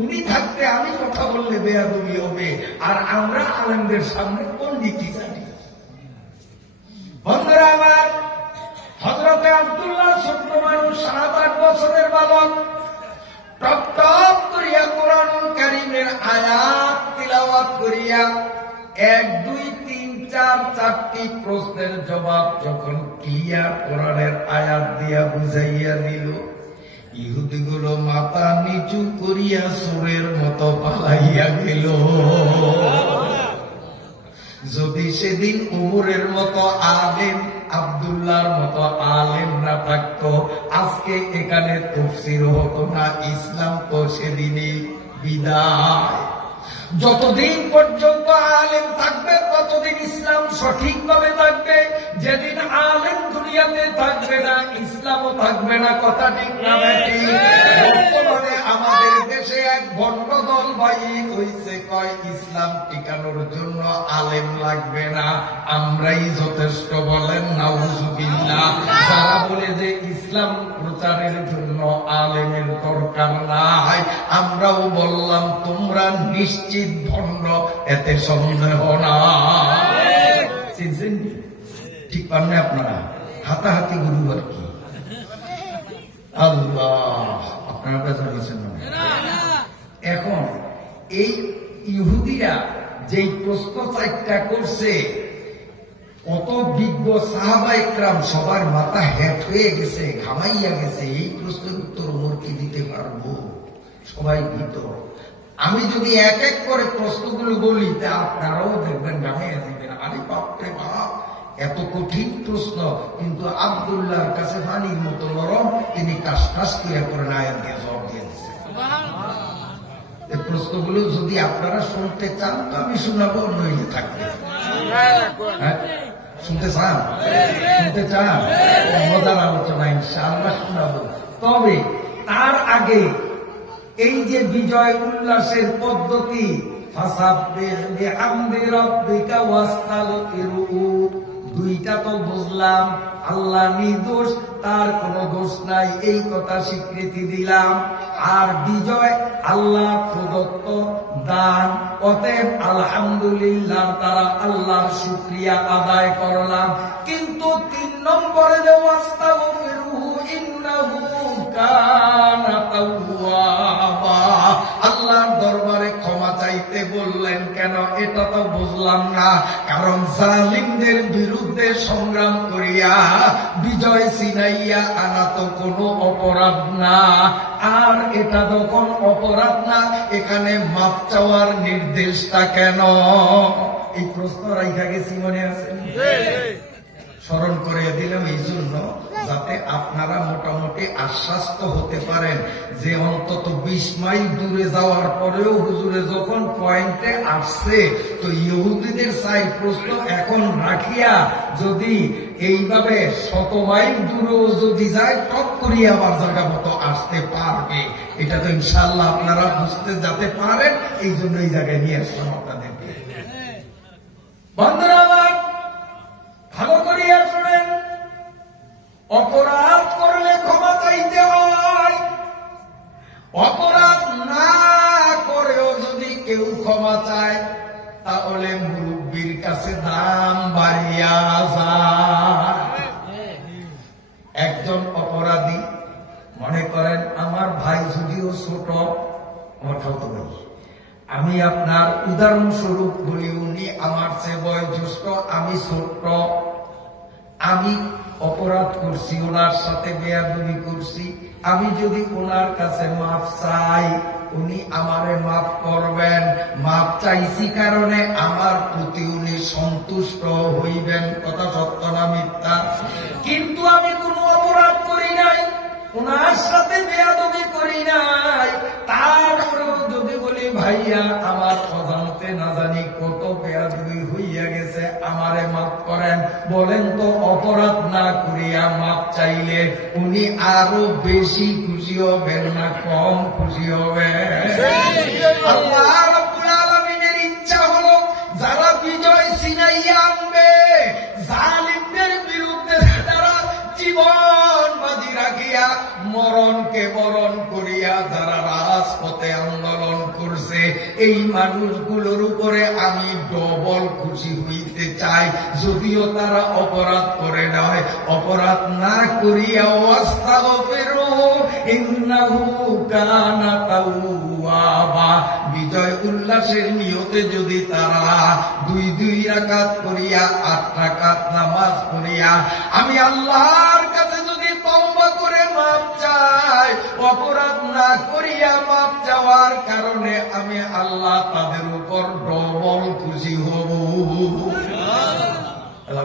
উনি থাকতে আমি কথা বললে বেয়াদবি হবে, আর আমরা আলেমদের সামনে পণ্ডিতি জানি। বন্ধুরা আমার, হযরতে আব্দুল্লাহ ছোট্ট মানুষ, 7-8 বছরের বালক, টপ টপ করিয়া কোরআনুল কারীমের আয়াত তিলাওয়াত করিয়া 1, 2, 3, 4, 4টি প্রশ্নের জবাব যখন ক্লিয়ার কোরআনের আয়াত দিয়া বুঝাইয়া দিল, ইহুদিগুলো মাথা নিচু করিয়া সুরের মতো পালাইয়া গেল। যদি সেদিন উমরের মতো আলেম, আব্দুল্লাহর মতো আলেম না থাকতো, আজকে এখানে তাফসীর হতো না, ইসলাম তো সেদিনই বিদায়। যতদিন পর্যন্ত আলেম থাকবে ততদিন ইসলাম সঠিকভাবে থাকবে। যেদিন আলেম দুনিয়াতে থাকবে না, ইসলামও থাকবে না। কথা ঠিক না বেঠিক? বর্তমানে আমাদের দেশে এক ভণ্ড দল দল ভাই হইছে কয় ইসলাম টিকানোর জন্য আলেম লাগবে না, আমরাই যথেষ্ট। বলেন নাউজুবিল্লাহ। যারা বলে যে ইসলাম প্রচারের জন্য আলেমের দরকার নাই, আমরাও বললাম তোমরা নিশ্চিত ভণ্ড, এতে সন্দেহ না। ঠিক পাননি আপনারা? হাতাহাতি গুরু আর কি? আল্লাহ, আপনারা বেচা গেছেন না। এখন এই ইহুদিরা যেই প্রশ্ন চারটা করছে, কত বিজ্ঞ সাহাবা ইকরাম সবার মাথা হ্যাট হয়ে গেছে, ঘামাইয়া গেছে। এই প্রশ্নের উত্তর ওমর কি দিতে পারবো? সবাই ভীত। আমি যদি এক এক করে প্রশ্নগুলো বলি, তা আপনারাও দেখবেন ঘামাইয়া দিবেন। আরে বাপরে বাপ, এত কঠিন প্রশ্ন, কিন্তু আব্দুল্লাহর কাছে পানির মতো নরম, তিনি কাশ কাশ করে আয়াত দিয়ে জবাব দিয়ে দিচ্ছেন। এই প্রশ্নগুলো যদি আপনারা শুনতে চান তো আমি শোনাবো, নইলে থাকবে। শুনতে চান? শুনতে চান? মজার আলোচনা ইনশাআল্লাহ শোনাবো। তবে তার আগে এই যে বিজয় উল্লাসের পদ্ধতি, দুইটা তো বুঝলাম, আল্লাহ নির্দোষ, তার কোন দোষ নাই, এই কথা স্বীকৃতি দিলাম। আর বিজয় আল্লাহ প্রদত্ত দান, অতএব আলহামদুলিল্লাহ তারা আল্লাহর শুকরিয়া আদায় করলাম। কিন্তু 3 নম্বরে যে ওয়াস্তাগফিরুহু ইন্নাহু কানা তাওয়াবা, আল্লাহর দরবারে ক্ষমা চাইতে বললেন কেন? এটা তো বুঝলাম না। কারণ জালিমদের বিরুদ্ধে সংগ্রাম করিয়া বিজয় ছিনাইয়া আনা তো কোনো অপরাধ না। আর এটা যখন অপরাধ না, এখানে মাফ চাওয়ার নির্দেশটা কেন? এই প্রশ্ন রাইখা গেছি, মনে আছে? স্মরণ করে দিলাম এই জন্য, যাতে আপনারা মোটামুটি আশ্বস্ত হতে পারেন যে অন্তত 20 মাইল দূরে যাওয়ার পরেও হুজুরে যখন পয়েন্টে আসছে, তো ইহুদিদের সাই প্রশ্ন এখন রাখিয়া যদি এইভাবে 100 মাইল দূরেও যদি যায়, টপ করিয়া আবার জায়গা মতো আসতে পারবে। এটা তো ইনশাআল্লাহ আপনারা বুঝতে যাতে পারেন, এই জন্য এই জায়গায় নিয়ে আসলাম আপনাদেরকে। বন্ধুরা আমার, ভালো করিয়া শুনেন, অপরাধ করলে ক্ষমা চাইতে হয়। অপরাধ না করেও যদি কেউ ক্ষমা চায়, তাহলে মুরব্বীর কাছে দাম বাড়িয়া যায়। একজন অপরাধী, মনে করেন আমার ভাই যদিও ছোট, আমার খাওয়াতে ভাই, আমি আপনার উদাহরণস্বরূপ বলি, উনি আমার চেয়ে বয়োজ্যেষ্ঠ, আমি ছোট্ট, আমি অপরাধ করছি, ওনার সাথে বেয়াদবি করছি। আমি যদি ওনার কাছে মাফ চাই, উনি আমারে মাফ করবেন। মাফ চাইছি কারণে আমার প্রতি উনি সন্তুষ্ট হইবেন। কথা সত্য না মিথ্যা? কিন্তু আমি কোনো অপরাধ করি নাই, ওনার সাথে বেয়াদবি করি নাই, তারপরেও যদি বলি ভাইয়া আমার অজান্তে না জানি কত বেয়াদবি হইয়া গেছে, আমারে মাফ করেন, বলেন তো অপরাধ না করিয়া মাফ চাইলে উনি আরো বেশি খুশি হবেন না কম খুশি হবেন? আল্লাহ রাব্বুল আলামিনের ইচ্ছা হলো যারা বিজয় ছিনাইয়া আনবে, জালিমদের বিরুদ্ধে যারা জীবন বাজি রাখিয়া মরণকে বরণ করিয়া যারা রাজপথে আন্দোলন করছে, এই মানুষগুলোর উপরে আমি ডবল খুশি হইতে চাই, যদিও তারা অপরাধ করে নয়। অপরাধ না করিয়া ওয়াস্তাগফিরুহু ইন্নাহু কানা তাওয়াবা, বিজয় উল্লাসের নিয়তে যদি তারা 2 রাকাত করিয়া 8 রাকাত নামাজ পড়িয়া আমি আল্লাহর কাছে যদি তওবা করে মাফ চাই, অপরাধ না করিয়া মাফ চাওয়ার কারণে আমি আল্লাহ তাদের উপর ডবল খুশি হব।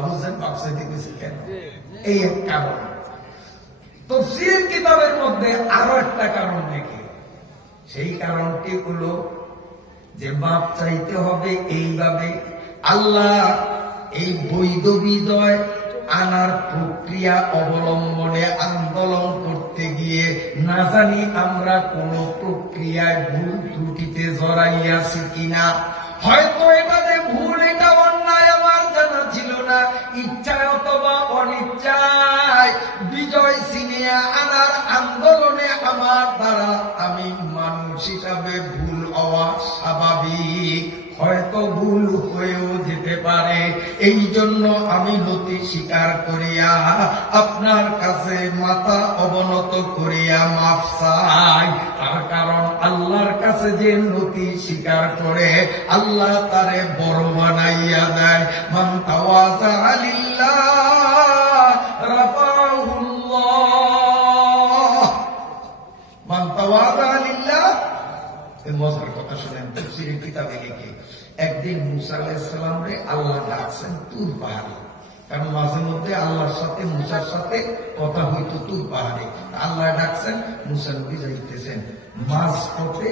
বুঝছেন মাফ চাইতে গেছি কেন? এই এক কারণ। তাফসীর কিতাবের মধ্যে আরো একটা কারণ দেখি, সেই কারণটি হলো যে মাফ চাইতে হবে এইভাবে। আল্লাহ এই বৈধ বিজয় আনার প্রক্রিয়া অবলম্বনে আন্দোলন করতে করতে গিয়ে না জানি আমরা কোন প্রক্রিয়ায় ভুল ত্রুটিতে জড়াইয়াছি কিনা। হয়তো এটা যে ভুল, এটা অন্যায় আমার জানা ছিল না। ইচ্ছায় অথবা অনিচ্ছায় বিজয় ছিনিয়ে আনার আন্দোলনে আমার দ্বারা আমি মানুষ হিসাবে ভুল হওয়া স্বাভাবিক। হয়তো ভুল হয়েও যেতে পারে, এই জন্য আমি নতি স্বীকার করিয়া আপনার কাছে মাথা অবনত করিয়া মাফ চাই। তার কারণ আল্লাহর কাছে যে নতি স্বীকার করে আল্লাহ তারে বড় বানাইয়া দেয়। মান তাওয়াযা লিল্লাহ রাফাহুল্লাহ, মান তাওয়াযা লিল্লাহ। মজার কথা শুনেন, তাফসীরের কিতাবে লিখে একদিন মুসা আলাইহিস সালাম রে আল্লাহ ডাকছেন তুর পাহাড়ে। কারণ মাঝে মধ্যে আল্লাহর সাথে মুসার সাথে কথা হইতো তুর পাহাড়ে। আল্লাহ ডাকছেন, মুসা নবী যাইতেছেন, মাঝ পথে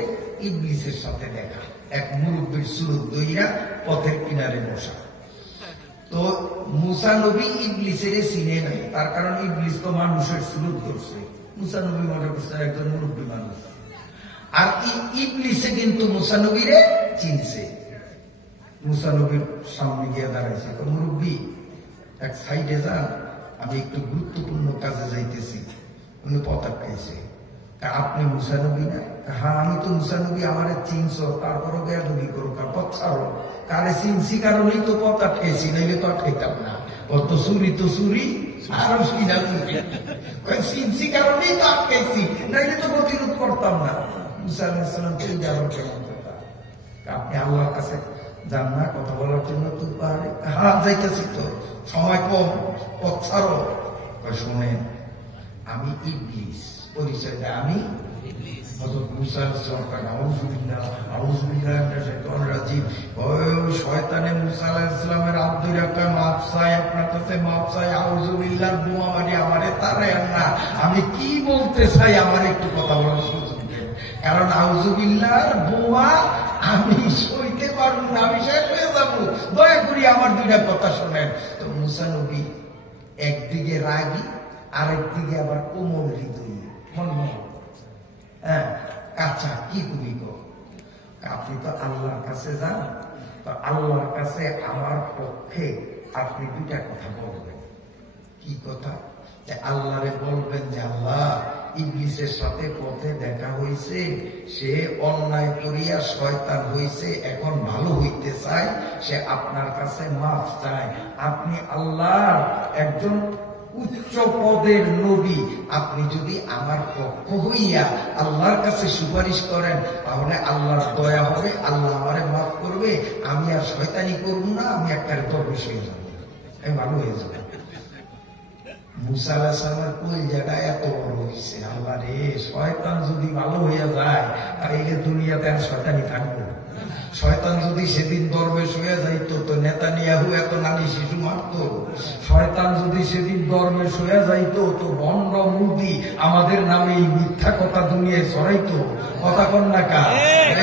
ইবলিসের সাথে দেখা। এক মুরব্বীর সুরত দইয়া পথের কিনারে বসা। তো মুসা নবী ইবলিসের চিনে নাই, তার কারণ ইবলিস তো মানুষের সুরত ধরছে। মুসা নবী মনে করছে একজন মুরব্বী মানুষ। আর ইবলিসে কিন্তু মুসা নবীরে চিনছে। মুসা নবীর সামনে গিয়ে দাঁড়াইছে, মুরব্বী এক সাইডে যান, আমি একটু গুরুত্বপূর্ণ কাজে যাইতেছি। উনি পথ আটকাইছে। আপনি মুসা নবী না? হ্যাঁ আমি তো মুসা নবী, আমার চিনছ, তারপরও বেয়াদবি করো, পথ ছাড়ো। কারে চিনছি কারণেই তো পথ আটকাইছি, নাইলে তো আটকাইতাম না। কত চুরি তো চুরি, আরো কিনা চুরি, চিনছি কারণেই তো আটকাইছি, নাইলে তো প্রতিরোধ করতাম না। মুসা আলাইহিস সালাম কেমন কথা, আপনি আল্লাহর কাছে যান না কথা বলার জন্য? তুই পাহাড়ে? হ্যাঁ যাইতেছি, তো সময় কম, পথ ছাড়ো। শোনেন, আমি ইবলিস, পরিচয় দেয় আমি শয়তানে মুসা আলাইহিস সালামের হাত ধরে মাপ চাই, আপনার কাছে মাপ চাই, আউযুবিল্লাহ বোমা মারি আমারে তাড়ায় না। আমি কি বলতে চাই আমার একটু কথা বলার সুযোগ দেন, কারণ আউযুবিল্লাহর বোমা আমি সইতে পারবো না, আমি শেষ হয়ে যাবো। দয়া করি আমার দুইটা কথা শোনেন। তো মুসা নবী একদিকে রাগী, আরেকদিকে আবার কোমল হৃদয়ী, হ্যাঁ কাঁচা। কি করি গো, আপনি তো আল্লাহর কাছে যান, তো আল্লাহর কাছে আমার পক্ষে আপনি দুইটা কথা বলবেন। কি কথা? যে আল্লাহরে বলবেন যে আল্লাহ, ইবলিসের সাথে পথে দেখা হয়েছে, সে অন্যায় করিয়া শয়তান হয়েছে, এখন ভালো হইতে চায়, সে আপনার কাছে মাফ চায়। আপনি আল্লাহর একজন উচ্চ পদের নবী, আপনি যদি আমার পক্ষ হইয়া আল্লাহর কাছে সুপারিশ করেন, তাহলে আল্লাহর দয়া হবে, আল্লাহ আমারে মাফ করবে, আমি আর শয়তানি করবো না, আমি একটা দরবেশ হয়ে যাবো, আমি ভালো হয়ে যাবো। মুসা আলাইহিস সালামের কলিজাটা এত বড় হয়েছে, আল্লাহ রে, শয়তান যদি ভালো হইয়া যায় তাহলে দুনিয়াতে আর শয়তানি থাকবে। শয়তান যদি সেদিন দরবেশ হয়ে যাইতো তো নেতানিয়াহু এত নারী শিশু মারত। শয়তান যদি সেদিন দরবেশ হয়ে যাইতো তো ভণ্ড মুদি আমাদের নামে এই মিথ্যা কথা দুনিয়ায় ছড়াইতো। কথা কন না কা?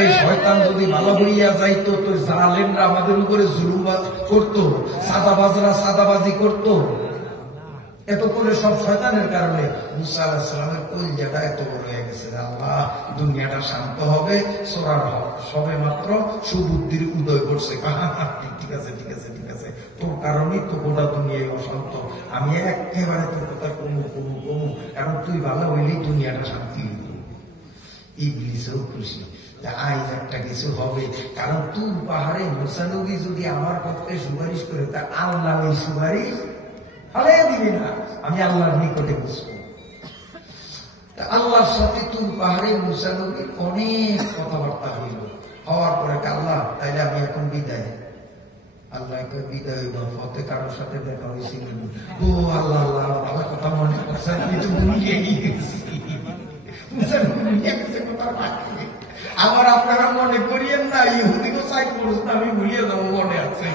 এই শয়তান যদি ভালো হইয়া যাইতো তো জালেমরা আমাদের উপরে জুলুম করতো, সাদাবাজরা সাদাবাজি করতো। এত করে সব শয়তানের কারণে মুসা আলাইহিস সালামের কলিজাটা এত বড় হয়ে গেছে। আল্লাহ, দুনিয়াটা শান্ত হবে, সোরার সবে মাত্র সুবুদ্ধির উদয় করছে। ঠিক আছে ঠিক আছে ঠিক আছে, তোর কারণেই তো গোটা দুনিয়ায় অশান্ত। আমি একেবারে তোর কথা কমু কমু কমু, কারণ তুই ভালো হইলেই দুনিয়াটা শান্তি হইত। ইবলিসও খুশি, আজ একটা কিছু হবে, কারণ তুই পাহাড়ে মুসা নবী যদি আমার পক্ষে সুপারিশ করে, তা আল্লাহ ওই সুপারিশ হালাই দিবি না, আমি আল্লাহর নিকটে বসবো। আল্লাহর সাথে তুর পাহাড়ে মুসা নবীর অনেক কথাবার্তা হইল। হওয়ার পরে আল্লাহ, তাইলে আমি এখন বিদায়। আল্লাহ বিদায় হইব, পথে কারোর সাথে দেখা হয়েছিল। ও আল্লাহ আল্লাহ, ভালো কথা মনে করছে, আমি তো ভুলিয়ে গেছি। আবার আপনারা মনে করিয়েন না, ইহুদিকে সাইড করছেন, আমি ভুলিয়ে যাবো, মনে আছে।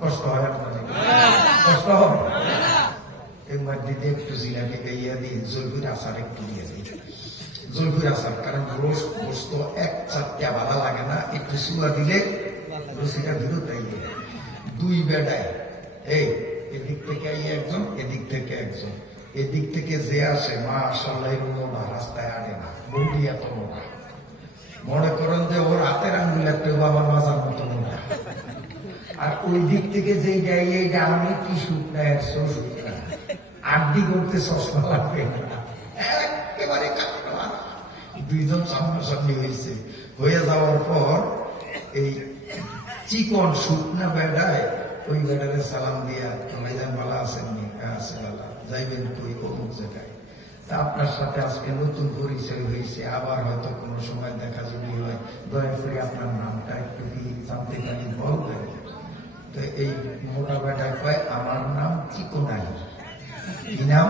কষ্ট হয় আপনাদের? কষ্ট হয়? একবার দিদি একটু জিলাপি খাইয়া দিই, জলফির আচার একটু দিয়ে দিই। জলফির আচার, কারণ গোস্ত এক চারটা ভালো লাগে না, একটু সুয়া দিলে রসিটা ভিড় তাই। দুই বেটায় এই এদিক থেকে একজন, এদিক থেকে একজন, এদিক থেকে যে আসে মাশাআল্লাহ মোটা, রাস্তায় আনে না, বন্ডি এত মোটা, মনে করেন যে ওর হাতের আঙ্গুল একটা বাবার মাজার মতো মোটা। আর ওই দিক থেকে যে যাই এইটা আমি কি সুখ না, 100 সুখ না, আড্ডি করতে চশমা লাগবে না, একেবারে কাটবা। দুইজন সামনাসামনি হয়েছে, হয়ে যাওয়ার পর এই চিকন শুকনা বেড়ায় ওই বেড়ারে সালাম দিয়া ভাইজান ভালো আছেননি, আছে ভালো, যাইবেন কই অমুক জায়গায়, তা আপনার সাথে আজকে নতুন পরিচয় হয়েছে, আবার হয়তো কোনো সময় দেখা যদি হয়, দয়া করে আপনার নামটা একটু কি জানতে পারি বলবেন? তো এই মোটা বেটায় কয় আমার নাম চিকন আলী। কি নাম?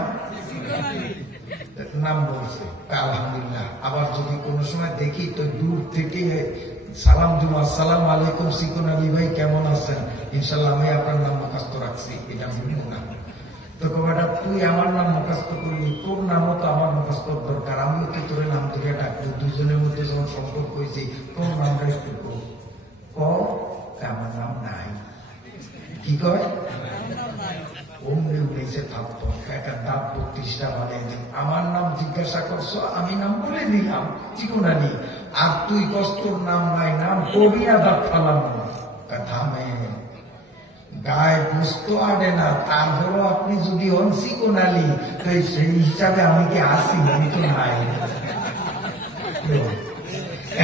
নাম বলছে আলহামদুলিল্লাহ। আবার যদি কোনো সময় দেখি তো দূর থেকে সালাম দিব, আসসালাম আলাইকুম চিকন আলী ভাই কেমন আছেন, ইনশাল্লাহ আমি আপনার নাম মুখস্থ রাখছি, এটা ভুলব না। তো বেটা তুই আমার নাম মুখস্থ করলি, তোর নামও তো আমার মুখস্থ দরকার, আমি তো তোর নাম ধরে ডাকবো, দুজনের মধ্যে যখন সম্পর্ক হয়েছে তোর নামটা একটু আমার নাম নাই। কি কয়? অমনি উঠেছে থাকতো, একটা দাঁত 32টা বানিয়ে দিন, আমার নাম জিজ্ঞাসা করছো, আমি নাম বলে দিলাম চিকন আলী, আর তুই কস্তর নাম নাই, নাম কবি না দাঁত ফালাম থামে, গায়ে বুঝতো আড়ে না, তারপরও আপনি যদি হন চিকন আলী তো সেই হিসাবে আমি কি আসি? আমি তো নাই।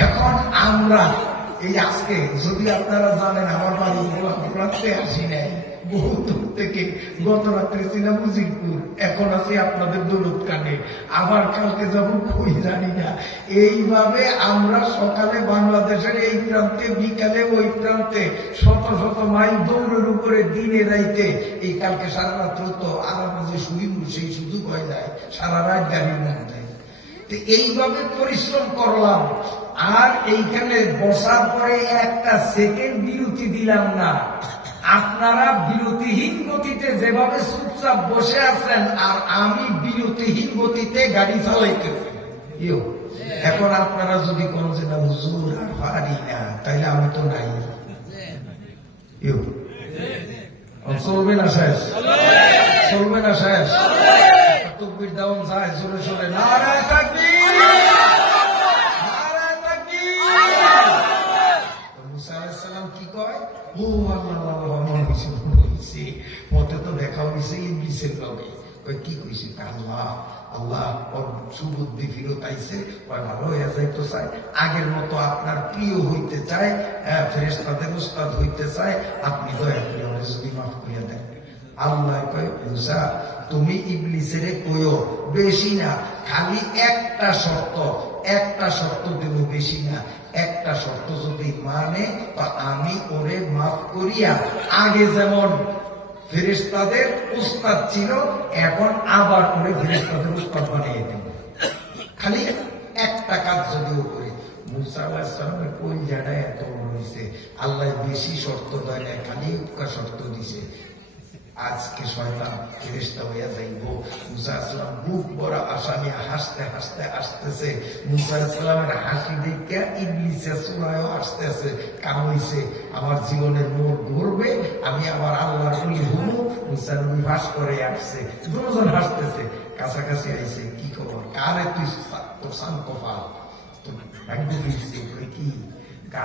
এখন আমরা এই আজকে যদি আপনারা জানেন আমার বাড়ি রাত্রে আসি নাই, বহু দূর থেকে, গত রাত্রে ছিলাম উজিরপুর, এখন আছি আপনাদের দৌলত কানে, আবার কালকে যাবো কই জানি না। এইভাবে আমরা সকালে বাংলাদেশের এই প্রান্তে, বিকালে ওই প্রান্তে, শত শত মাইল দৌড়ের উপরে, দিনে রাইতে, এই কালকে সারা রাত্র তো আলাদা যে শুইব সেই সুযোগ হয়ে যায়, সারা রাত গাড়ির মধ্যে। এইভাবে পরিশ্রম করলাম, আর এইখানে বসার পরে একটা সেকেন্ড বিরতি দিলাম না। আপনারা বিরতিহীন গতিতে যেভাবে চুপচাপ বসে আছেন, আর আমি বিরতিহীন গতিতে গাড়ি চালাইতেছি। এখন আপনারা যদি কোন যে না হুজুর আর পারি না, তাইলে আমি তো নাই। চলবে না শেষ? চলবে না শেষ? তকবীর দেওয়ান যায় জোরে সোরে, নারায়ে তাকবীর, নারায়ে তাকবীর। মুসা আলাইহিস সালাম কি কয়? ও আল্লাহ, মনে হয়েছে পথে তো দেখা হয়েছে ইবলিসের লগে। কি কইছে? আল্লাহ আল্লাহ ওর সুবুদ্ধি ফিরত আইছে, ভালো হয়ে যাইতে চায়, আগের মতো আপনার প্রিয় হইতে চায়, ফেরেশতাদের উস্তাদ হইতে চায়, আপনি দয়া করে ওরে যদি মাফ করিয়া দেন। আল্লাহ কয় মুসা তুমি ইবলিসের কইও, বেশি না, খালি একটা শর্ত, একটা শর্ত দেব, বেশি না, একটা শর্ত যদি মানে তো আমি ওরে মাফ করিয়া, আগে যেমন ফেরেশতাদের উস্তাদ ছিল এখন আবার করে ফেরেশতাদের উস্তাদ বানিয়ে দেব, খালি একটা কাজ যদিও করে। মুসা আলাইহিস সালামের কলিজাটা এত হয়েছে, আল্লাহ বেশি শর্ত দেয় না, খালি একটা শর্ত দিছে, আজকে শয়তান ফেরেশতা হইয়া যাইব। মুসা আলাইহিস সালাম বুক ভরা আসামি হাসতে হাসতে আসতেছে, মুসা আলাইহিস সালামের হাসি দেখে ইবলিসের চূড়ায়ও আসতেছে, কারণ হইছে আমার জীবনের মোড় ঘুরবে, আমি আবার আল্লাহর ওলি হব। মুসা নবী ভাস করে আসছে, দুজন হাসতেছে, কাছাকাছি আইছে, কি খবর, কারে তুই তোর সান কপাল, তোর ভাগ্য ফিরছে, কি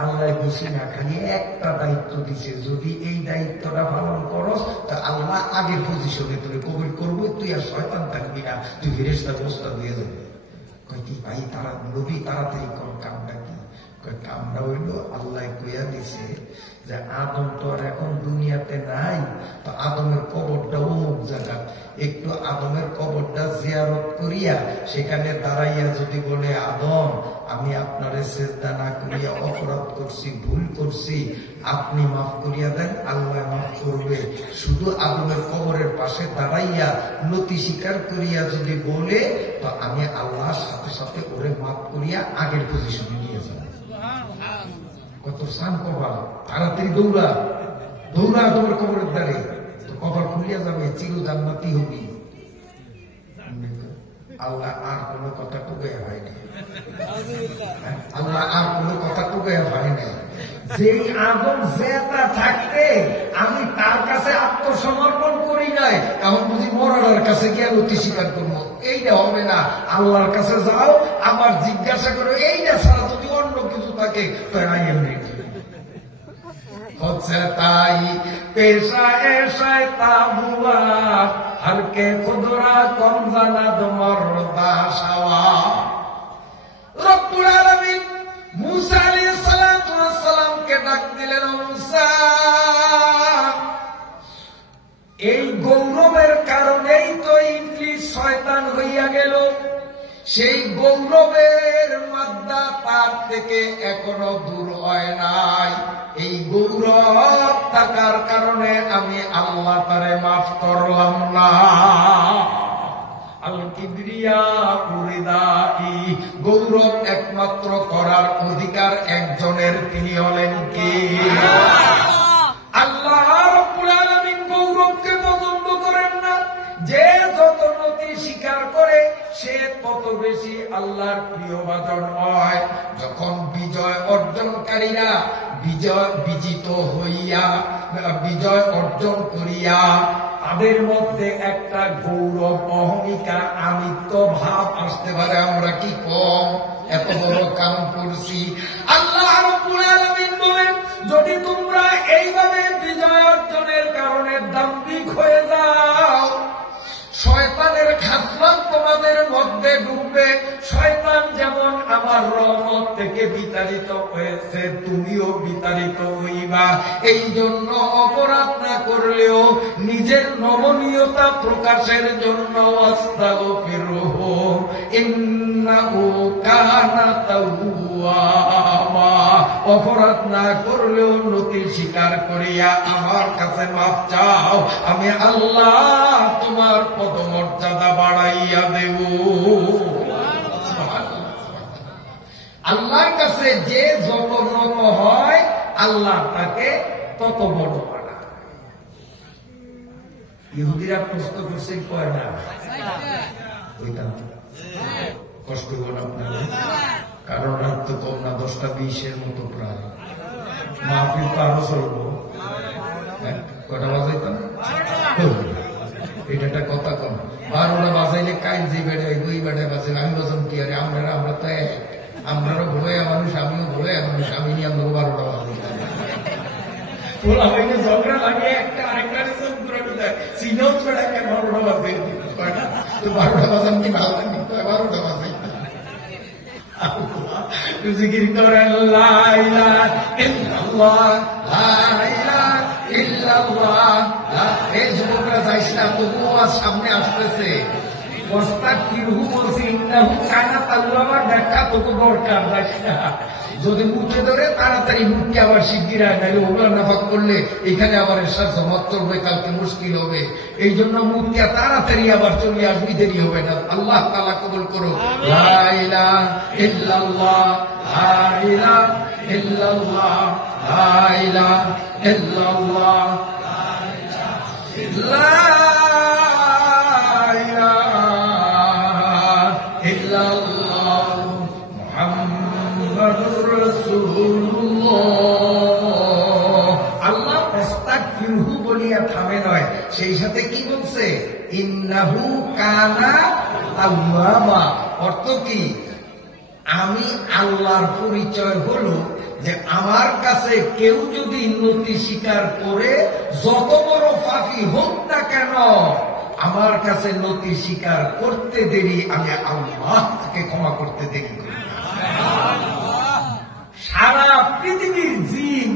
আল্লাহ বুঝি না, খালি একটা দায়িত্ব দিছে, যদি এই দায়িত্বটা পালন করস তা আল্লাহ আগের পজিশনে তোরে কবুল করবো, তুই আর শয়তান থাকবি না, তুই ফেরেশতার প্রস্তাব দিয়ে যাবে। কয় কি ভাই, তারা নবী তাড়াতাড়ি কর, কামটা কি? কামটা হইল আল্লাহ কইয়া দিছে যে আদম তো আর এখন দুনিয়াতে নাই, তো আদমের কবরটা অমুক জায়গা, একটু আদমের কবরটা জিয়ারত করিয়া সেখানে দাঁড়াইয়া যদি বলে আদম আমি আপনারে সেজদা না করিয়া অপরাধ করছি, ভুল করছি, আপনি মাফ করিয়া দেন, আল্লাহ মাফ করবে। শুধু আদমের কবরের পাশে দাঁড়াইয়া নতি স্বীকার করিয়া যদি বলে তো আমি আল্লাহর সাথে সাথে ওরে মাফ করিয়া আগের পজিশনে নিয়ে যাব। কত সান কপাল, তাড়াতাড়ি দৌড়া দৌড়া তোমার কবরের দ্বারে, তো কপাল খুলিয়া যাবে, চির জান্নাতি হবি। আল্লাহ আর কোন কথা টুকাইয়া হয় নাই, আল্লাহ আর কোন কথা টুকাইয়া হয় নাই। যেই আদম জেতা থাকতে আমি তার কাছে আত্মসমর্পণ করে মরি নাই, এখন বুঝি মরার কাছে গিয়ে নতি স্বীকার করবো। এইটা হবে না। আল্লাহর কাছে যাও, আবার জিজ্ঞাসা করো, এইটা ছাড়া যদি অন্য কিছু থাকে তো আই এম রেডি। হচ্ছে তাই পেশা এসায় তাবুয়া হালকে খুদরা কম জানা তোমার দাসাওয়া। রব্বুল আলামিন মুসা আলাইহিস সালাতু ওয়াস সালামকে ডাক দিলেন, মুসা, এই গৌরবের কারণেই তো ইবলিস শয়তান হইয়া গেল। সেই গৌরবের মাদ্দা তার থেকে এখনো দূর হয় নাই। এই গৌরব থাকার কারণে আমি আল্লাহ তারে মাফ করলাম না। আল কিবরিয়া উরিদাই, গৌরব একমাত্র করার অধিকার একজনের, তিনি হলেন কে? আল্লাহ রাব্বুল আলামিন গৌরবকে পছন্দ করেন না। যে যত নতি স্বীকার করে সে তত বেশি আল্লাহর প্রিয়ভাজন হয়। যখন বিজয় অর্জনকারীরা বিজিত হইয়া বিজয় অর্জন করিয়া তাদের মধ্যে একটা গৌরব, অহমিকা, আমিত্ব ভাব আসতে পারে, আমরা কি কম এত বড় কাম করছি। আল্লাহ রাব্বুল আলামিন বলেন, যদি তোমরা এইভাবে বিজয় অর্জনের কারণে দাম্ভিক হয়ে যাও, শয়তানের খাসলাত তোমাদের মধ্যে ঢুকবে। শয়তান যেমন আমার রহমত থেকে বিতাড়িত হয়েছে, তুমিও বিতাড়িত হইবা। এই জন্য অপরাধ না করলেও নিজের নমনীয়তা প্রকাশের জন্য আস্তাগফিরুহু ইন্নাহু কানা তাওয়াবা, অপরাধ না করলেও নতি স্বীকার করিয়া আমার কাছে মাফ চাও, আমি আল্লাহ তোমার পদমর্যাদা বাড়াইয়া দেব। আল্লাহর কাছে যে যত নত হয় আল্লাহ তাকে তত বড় বাড়ায়। ইহুদিরা প্রশ্ন করছে, কয় না ওইটা কষ্ট করে আপনাদের, কারণ রাত তো কম না, 10টা 20-এর মতো প্রায়। মাহফিল তো আরো চলবো, কটা বাজাইতাম, এটা একটা কথা কম। 12টা বাজাইলে কাইল যে বেড়ায় ওই বেড়ায় বাজে, আমি বাজাম কি আরে আমরা তো এক, আমরাও ভয়ে মানুষ, আমিও ভয়ে মানুষ, আমি নিয়ে আমরা 12টা বাজাই। ঝগড়া লাগে, একটা আরেকটা চিনেও ছড়া, 12টা বাজে, 12টা বাজান কি ভালো লাগে, 12টা বাজাই। জিকির করেন লা ইলাহা ইল্লাল্লাহ, লা ইলাহা ইল্লাল্লাহ। এই যুবকরা যাইস না, তবুও আজ সামনে আসতেছে। ওয়াস্তাগফিরহু বলছি, ইন্নাহু কানা তাওয়াবা, দেখা তোকে দরকার, যাইস না। যদি মুখে ধরে তাড়াতাড়ি মুখকে আবার শিগগির হয়, নাহলে ওগুলো নাফাক করলে এখানে আবার এর সাথে জমাত চলবে, কালকে মুশকিল হবে। এই জন্য মুখকে তাড়াতাড়ি আবার চলে আসবি, দেরি হবে না। আল্লাহ তাআলা কবুল করো। লা ইলাহা ইল্লাল্লাহ, লা ইলাহা ইল্লাল্লাহ, লা ইলাহা ইল্লাল্লাহ, লা ইলাহা ইল্লাল্লাহ, মুহাম্মাদুর রাসূলুল্লাহ। আল্লাহ আস্তাগফিরহু বলিয়া থামে নয়, সেই সাথে কি বলছে? ইন্নাহু কানা তাওয়াবা। অর্থ কি? আমি আল্লাহর পরিচয় হলো যে আমার কাছে কেউ যদি নতি স্বীকার করে, যত বড় পাপী হোক না কেন, আমার কাছে নতি স্বীকার করতে দেরি, আমি আল্লাহ তাকে ক্ষমা করতে দেরি করি। সারা পৃথিবীর জিন,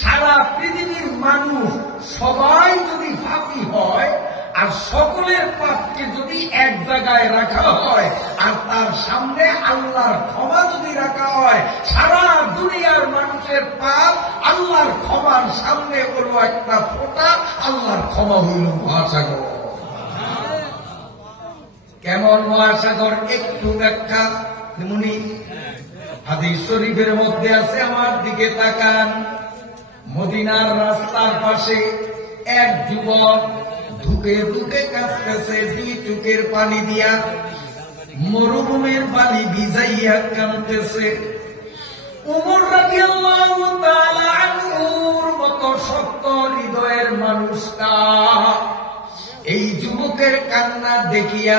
সারা পৃথিবীর মানুষ সবাই যদি পাপী হয়, আর সকলের পাপকে যদি এক জায়গায় রাখা হয়, আর তার সামনে আল্লাহর ক্ষমা যদি রাখা হয়, সারা দুনিয়ার মানুষের পাপ আল্লাহর ক্ষমার সামনে হলো একটা ফোঁটা, আল্লাহর ক্ষমা হইল মহাসাগর। কেমন মহাসাগর? একটু ব্যাখ্যা মুনি। হাদিস শরীফের মধ্যে আছে, আমার দিকে তাকান। মদিনার রাস্তার পাশে এক যুবক ধুকে ধুকে কাঁদতেছে, 2 চোখের পানি দিয়া, মরুভূমির পানি ভিজাইয়া কাঁদতেছে। উমর রাদিয়াল্লাহু তাআলা আনহুর মতো শক্ত হৃদয়ের মানুষটা এই যুবকের কান্না দেখিয়া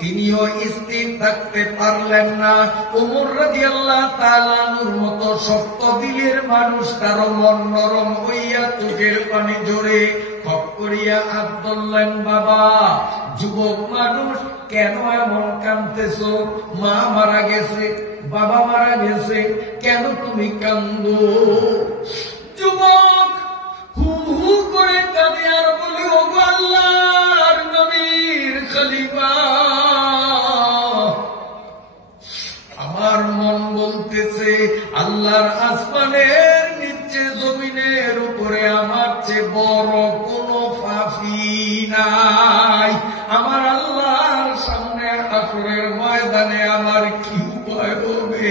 তিনিও স্থির থাকতে পারলেন না। ওমর রাদিয়াল্লাহু তাআলা আনহুর মতো শক্ত দিলের মানুষ তারও মন নরম হইয়া চোখের পানি ঝরে খপ করিয়া হাত ধরলেন। বাবা, যুবক মানুষ, কেন এমন কাঁদতেছ? মা মারা গেছে, বাবা মারা গেছে, কেন তুমি কান্দো? যুবক হু হু করে কাঁদে আর বলে, ও আল্লাহর নবীর খলিফা, আমার মন বলতেছে আল্লাহর আসমানের নিচে জমিনের উপরে আমার চেয়ে বড় কোনো পাপী নাই। আমার আল্লাহর সামনে হাসরের ময়দানে আমার কি উপায় হবে?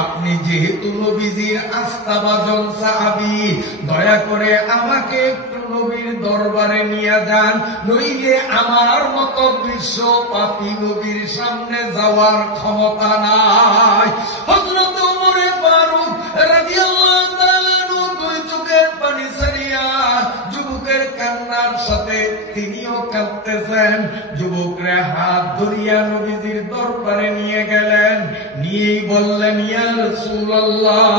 আপনি যেহেতু নবীজির আস্থাভাজন সাহাবী, দয়া করে আমাকে একটু নবীর দরবারে নিয়ে যান, নইলে আমার মতো বিশ্ব পাপী নবীর সামনে যাওয়ার ক্ষমতা নাই। হযরত ওমর ফারুক রাদিয়াল্লাহু তাআলা দুই চোখের পানি ছাড়িয়া যুবকের কান্নার সাথে তিনিও কাঁদতেছেন। যুবকরে হাত ধরিয়া নবীজির দরবারে নিয়ে গেলেন, নিয়েই বললেন, ইয়া রাসূলুল্লাহ,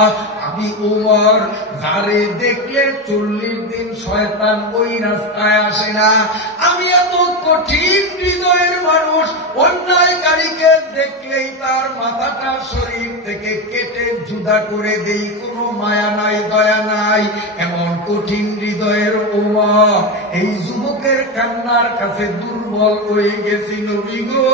আমি ওমর, যারে দেখলে 40 দিন শয়তান ওই রাস্তায় আসে না। আমি এত কঠিন হৃদয়ের মানুষ, অন্যায়কারীকে দেখলেই তার মাথাটা শরীর থেকে কেটে জুদা করে দেই, কোনো মায়া নাই, দয়া নাই। এমন কঠিন হৃদয়ের ওমর এই যুবকের কান্নার কাছে দুর্বল হয়ে গেছি। নবী গো,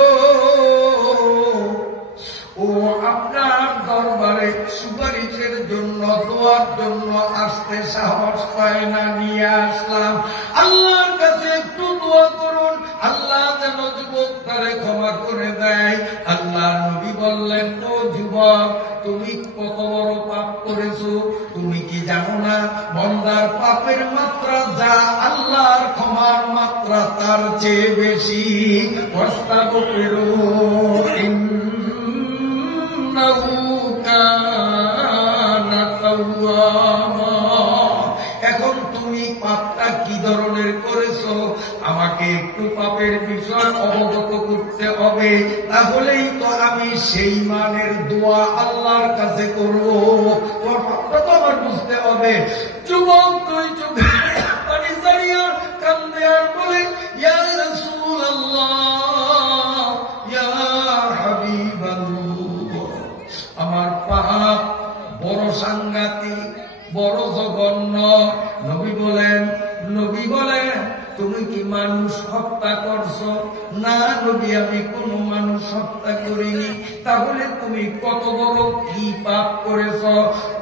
ও আপনার দরবারে সুপারিশের জন্য, দোয়ার জন্য আসতে সাহস পায় না, নিয়ে আসলাম। আল্লাহর কাছে একটু দোয়া করুন, আল্লাহ যেন যুবকটারে ক্ষমা করে দেয়। আল্লাহর নবী বললেন, ও যুবক, তুমি কত বড় পাপ করেছো? তুমি কি জানো না বান্দার পাপের মাত্রা যা, আল্লাহর ক্ষমার মাত্রা তার চেয়ে বেশি। এখন তুমি পাপটা কি ধরনের করেছো আমাকে একটু পাপের বিষয় অবগত করতে হবে, তাহলেই তো আমি সেই মানের দোয়া আল্লাহর কাছে করবো। ওর পাপটা তো আমার বুঝতে হবে। যুবক তুই চোখে পানি ছাড়িয়া কান্দে আর বলে, ইয়া রাসূলুল্লাহ, ইয়া হাবিবাল্লাহ, আমার পাপ বড় সাংঘাতিক, বড় জঘন্য। নবী বলেন, তুমি কি মানুষ হত্যা করছো? না নবী, আমি কোন মানুষ হত্যা করিনি। তাহলে তুমি কত বড় কি পাপ করেছ?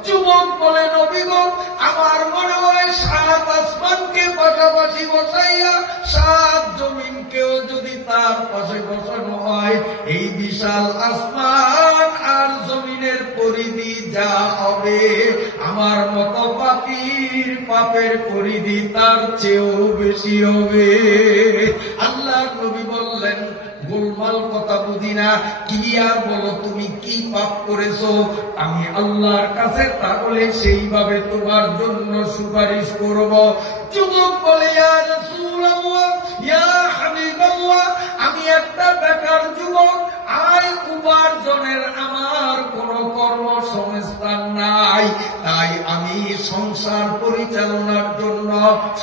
যুবক বলে, নবী গো, আমার মনে হয় 7 আসমানকে পাশাপাশি বসাইয়া 7 জমিনকেও যদি তার পাশে বসানো হয়, এই বিশাল আসমান আর জমিনের পরিধি যা হবে, আমার মতো পাপীর পাপের পরিধি তার চেয়েও বেশি হবে। আল্লাহ নবী বললেন, গোলমাল কথা বুঝি না, কি আর বলো, তুমি কি পাপ করেছো? আমি আল্লাহর কাছে তাহলে সেইভাবে তোমার জন্য সুপারিশ করব। যুবক বলে, ইয়া রাসূলুল্লাহ, ইয়া হাবিবাল্লাহ, আমি একটা বেকার যুবক, আয় উপার্জনের আমার কোন কর্মসংস্থান নাই। তাই আমি সংসার পরিচালনার জন্য,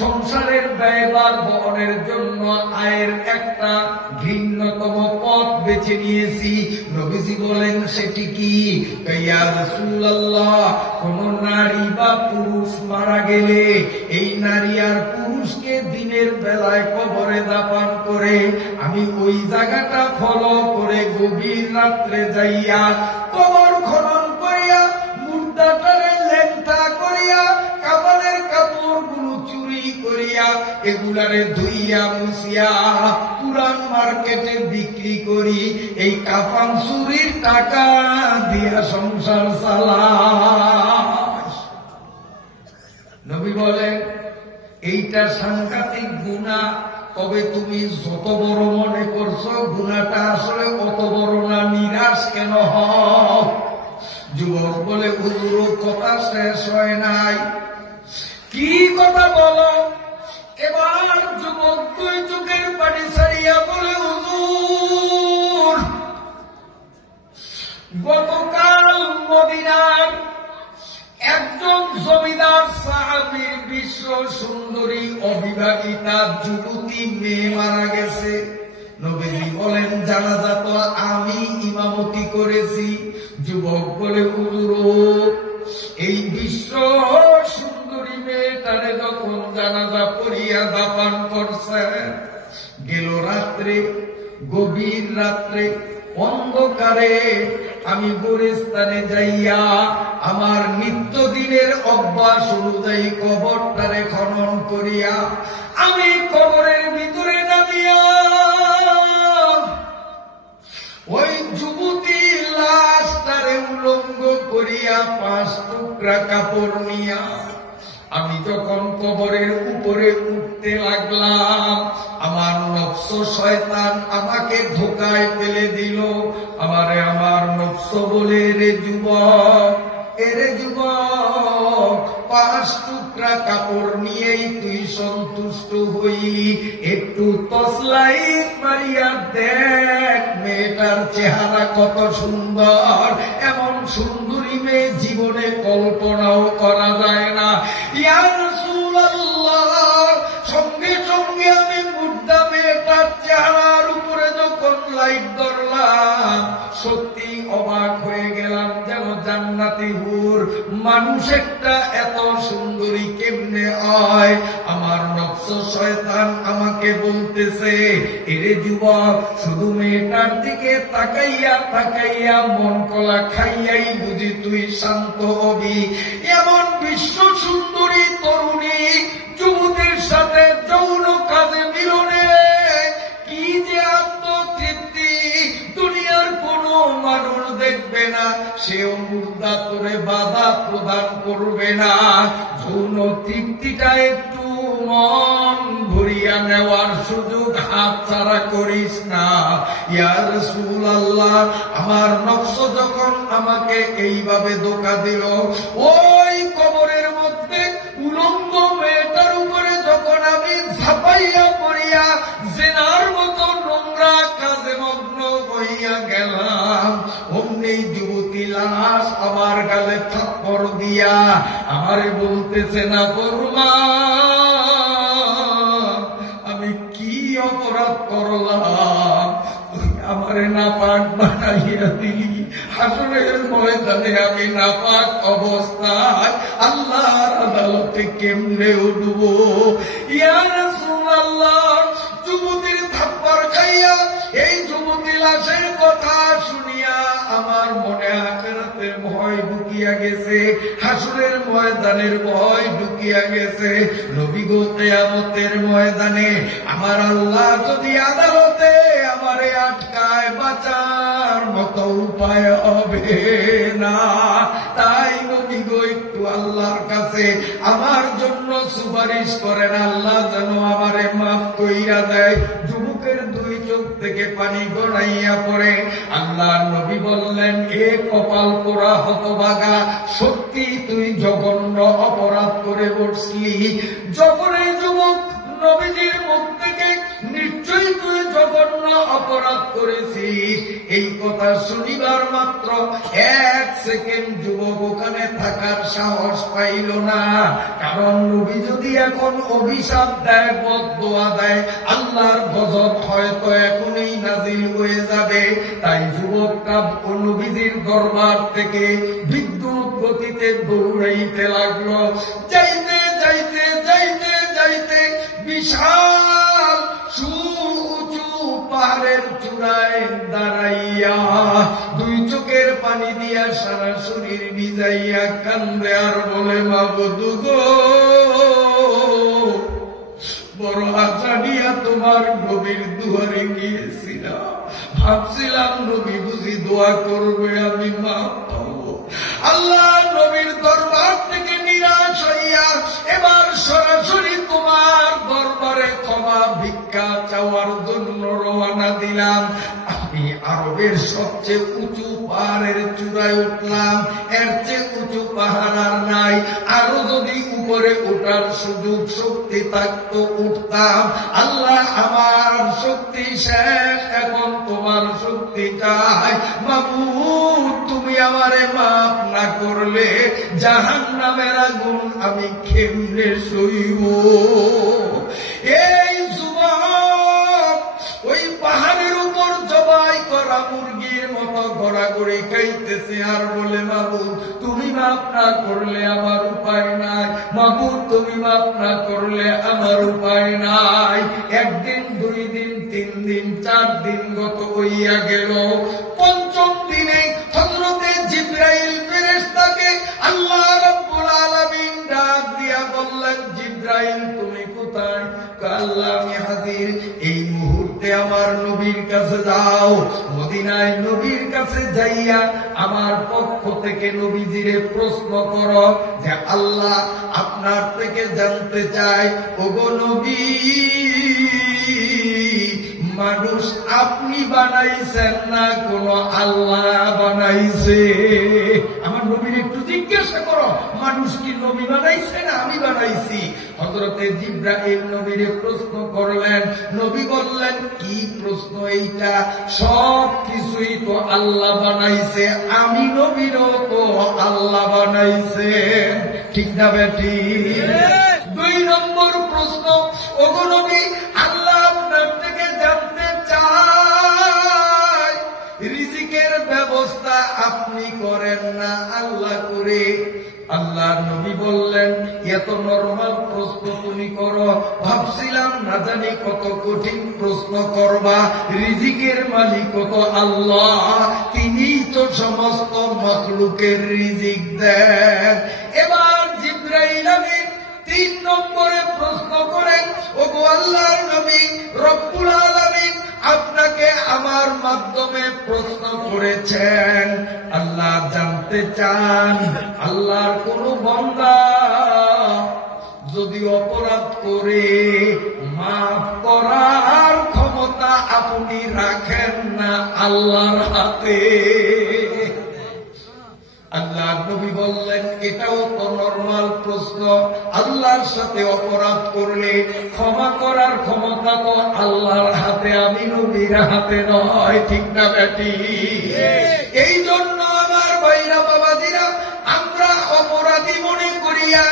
সংসারের ব্যয়ভার বহনের জন্য আয়ের একটা ঘৃণ্যতম পথ বেছে নিয়েছি। নবীজি বলেন, সেটি কি? ইয়া রাসূলুল্লাহ, কোন নারী বা পুরুষ মারা গেলে এই নারী আর পুরুষকে দিনের বেলায় কবরে দাফন করে আমি ওই জায়গাটা ফলো করে গভীর রাত্রে যাইয়া কবর খনন করিয়া মুর্দাটারে লেংটা করিয়া কাপড়ের কাপড়গুলো চুরি করিয়া এগুলারে ধুইয়া মুছিয়া পুরান মার্কেটে বিক্রি করি, এই কাফন চুরির টাকা দিয়া সংসার চালাই। নবী বলেন, এইটা সাংঘাতিক গুনাহ। তবে তুমি যত বড় মনে করছো, গুনাহটা আসলে অত বড় না, নিরাশ কেন হও? যুবক বলে, হুজুর কথা শেষ হয় নাই। কি কথা বলো? এবার যুবক দুই সুন্দরী অবিবাহিতা যুবতী মেয়ে মারা গেছে। নবীজি বলেন জানাজা তো আমি ইমামতি করেছি। যুবক বলে হুজুর, এই বিশ্ব সুন্দরী মেয়েটারে যখন জানাজা পড়িয়া দাফন করছেন, গেল রাত্রে, গভীর রাত্রে অন্ধকারে আমি গোরস্থানে যাইয়া আমার নিত্যদিনের অভ্যাস অনুযায়ী কবরটারে খনন করিয়া আমি কবরের ভিতরে নামিয়া ওই যুবতীর লাশটারে উলঙ্গ করিয়া 5 টুকরা কাপড় নিয়া আমি যখন কবরের উপরে উঠতে লাগলাম, আমার নফস শয়তান আমাকে ধোকায় ফেলে দিল। আমারে আমার নফস বলে, রে যুবক, এরে যুবক, 5 টুকরা কাপড় নিয়েই তুই সন্তুষ্ট হইলি, একটু তসলাইট মারিয়া দেখ মেয়েটার চেহারা কত সুন্দর। এমন সুন্দরী মেয়ে জীবনে কল্পনাও করা যায় না। ইয়া রাসূলুল্লাহ, সঙ্গে সঙ্গে আমি মুর্দা মেয়েটার চেহারার উপরে যখন লাইট ধরলাম, সত্যি অবাক হয়ে গেলাম, যেন জান্নাতি হুর। মানুষ একটা এত সুন্দরী কেমনে হয়? আমার নফস শয়তান আমাকে বলতেছে, এরে যুবক, শুধু মেয়েটার দিকে তাকাইয়া তাকাইয়া মন কলা খাইয়াই বুঝি তুই শান্ত হবি। এমন বিশ্ব সুন্দরী তরুণী যুবতীর সাথে যৌন কাজে মিলনে কি যে আত্মতৃপ্তি, দুনিয়ার কোন মানুষ দেখবে না, সেও মুর্দা তোরে বাধা প্রদান করবে না। যৌন তৃপ্তিটা একটু মন ভরিয়া নেওয়ার সুযোগ হাতছাড়া করিস না। ইয়া রাসূলুল্লাহ, আমার নফস যখন আমাকে এইভাবে ধোঁকা দিল, ওই কবরের মধ্যে উলঙ্গ মেয়েটার উপরে যখন আমি ঝাঁপাইয়া পড়িয়া জিনার মতো নোংরা কাজে মগ্ন হইয়া গেলাম, অমনি যুবতী লাশ আমার গালে থাপ্পড় দিয়া আমারে বলতেছে, না বর্মা, আমি কি অপরাধ করলাম? তুই আমারে নাপাক বানাইয়া দিলি। হাসরের ময়দানে আমি নাপাক অবস্থায় আল্লাহর আদালতে কেমনে উঠব? ইয়া রাসূলুল্লাহ, যুবতীর থাপ্পড় খাইয়া এই যুবতী লাশের কথা শুনিয়া আমার মনে আখিরাতের ভয় ঢুকিয়া গেছে, হাসরের ময়দানের ভয় ঢুকিয়া গেছে। নবী গো, কিয়ামতের ময়দানে আমার আল্লাহ যদি আদালতে আমারে আটকায়, বাঁচার মতো উপায় হবে না। তাই নবী গো, একটু আল্লাহর কাছে আমার জন্য সুপারিশ করেন, আল্লাহ যেন আমারে মাফ কইরা দেয়। যুবকের 2 চোখ থেকে পানি গড়াইয়া পড়ে। আল্লাহ নবী বললেন, এ কপাল পোড়া হতভাগা, সত্যি তুই জঘন্য অপরাধ করে বসলি। যখন এই যুবক নবীজির মুখ থেকে নিশ্চয়ই তুই জঘন্য অপরাধ করেছিস এই কথা শুনিবার মাত্র 1 সেকেন্ড যুবক ওখানে থাকার সাহস পাইল না। কারণ নবী যদি এখন অভিশাপ দেয়, বদদোয়া দেয়, আল্লাহর গজব হয়তো এখনই নাজিল হয়ে যাবে। তাই যুবকটা নবীজির দরবার থেকে বিদ্যুৎ গতিতে দৌড়াইতে লাগলো। যাইতে যাইতে যাইতে যাইতে বিশাল উঁচু পাহাড়ের চূড়ায় দাঁড়াইয়া 2 চোখের পানি দিয়া সারা শরীর ভিজাইয়া কান্দে আর বলে, মাবুদ গো, বড় আশা নিয়া তোমার নবীর দুয়ারে গিয়েছিলাম, ভাবছিলাম নবী বুঝি দোয়া করবে, আমি মাফ পাবো। আল্লাহ নবীর দরবার থেকে নিরাশ হইয়া এবার সরাসরি তোমার দরবারে ক্ষমা ভিক্ষা চাওয়ার জন্য রওনা দিলাম। আমি আরবের সবচেয়ে উঁচু পাহাড়ের চূড়ায় উঠলাম, এর চেয়ে উঁচু পাহাড় আর নাই। আরো যদি উপরে ওঠার সুযোগ শক্তি থাকতো উঠতাম। আল্লাহ, আমার শক্তি শেষ, এখন তোমার শক্তি চাই। মাবুদ, তুমি আমারে মাফ না করলে জাহান্নাম নামের আগুন আমি কেমনে সইব? এই যুবক ওই পাহাড়ের উপর জবাই করা মুরগির মতো ঘোরাঘুরি খাইতেছে আর বলে, মাবুদ তুমি মাফ না করলে আমার উপায় নাই, মাবুদ তুমি মাফ না করলে আমার উপায় নাই। একদিন, 2 দিন, 3 দিন, 4 দিন গত হইয়া গেল। 5ম দিনে হযরতে জিবরাইল ফেরেশতাকে আল্লাহ রাব্বুল আলামিন ডাক দিয়া বললেন, জিবরাইল তুমি কোথায়? আল্লাহ আমি হাজির। এই মুহূর্তে আমার নবীর কাছে যাও, মদিনায় নবীর কাছে যাইয়া আমার পক্ষ থেকে নবীজিরে প্রশ্ন করো যে আল্লাহ আপনার থেকে জানতে চায়, ওগো নবী মানুষ আপনি বানাইছেন না কোন আল্লাহ বানাইছে? আমার নবীর একটু জিজ্ঞাসা করো, মানুষ কি নবী বানাইছে না আমি বানাইছি? হযরতে জিবরাইল নবীরে প্রশ্ন করলেন। নবী বললেন, কি প্রশ্ন এইটা? সব কিছুই তো আল্লাহ বানাইছে, আমি নবীরও তো আল্লাহ বানাইছে। ঠিক না বেটি? 2 নম্বর প্রশ্ন, ওগো নবী আল্লাহ আপনার থেকে জানতে চায় রিজিকের ব্যবস্থা আপনি করেন না আল্লাহ করে। আল্লাহ নবী বললেন, এত নরমাল প্রশ্ন তুমি করো, ভাবছিলাম না জানি কত কঠিন প্রশ্ন করবা। রিজিকের মালিক তো আল্লাহ, তিনি তো সমস্ত মাখলুকের রিজিক দেন। এবার জিবরাইল আমিন 3 নম্বরে প্রশ্ন করেন, ওগো আল্লাহর নবী রব্বুল আলামিন আপনাকে আমার মাধ্যমে প্রশ্ন করেছেন, আল্লাহ জানতে চান আল্লাহর কোন বান্দা যদি অপরাধ করে মাফ করার ক্ষমতা আপনি রাখেন না আল্লাহর হাতে? আল্লাহ নবী বললেন, এটাও তো নরমাল প্রশ্ন। আল্লাহর সাথে অপরাধ করলে ক্ষমা করার ক্ষমতা তো আল্লাহর হাতে, আমি নবীর হাতে নয়। ঠিক না বেটি? এই জন্য আমার ভাইরা বাবাজিরা, আমরা অপরাধী মনে করিয়া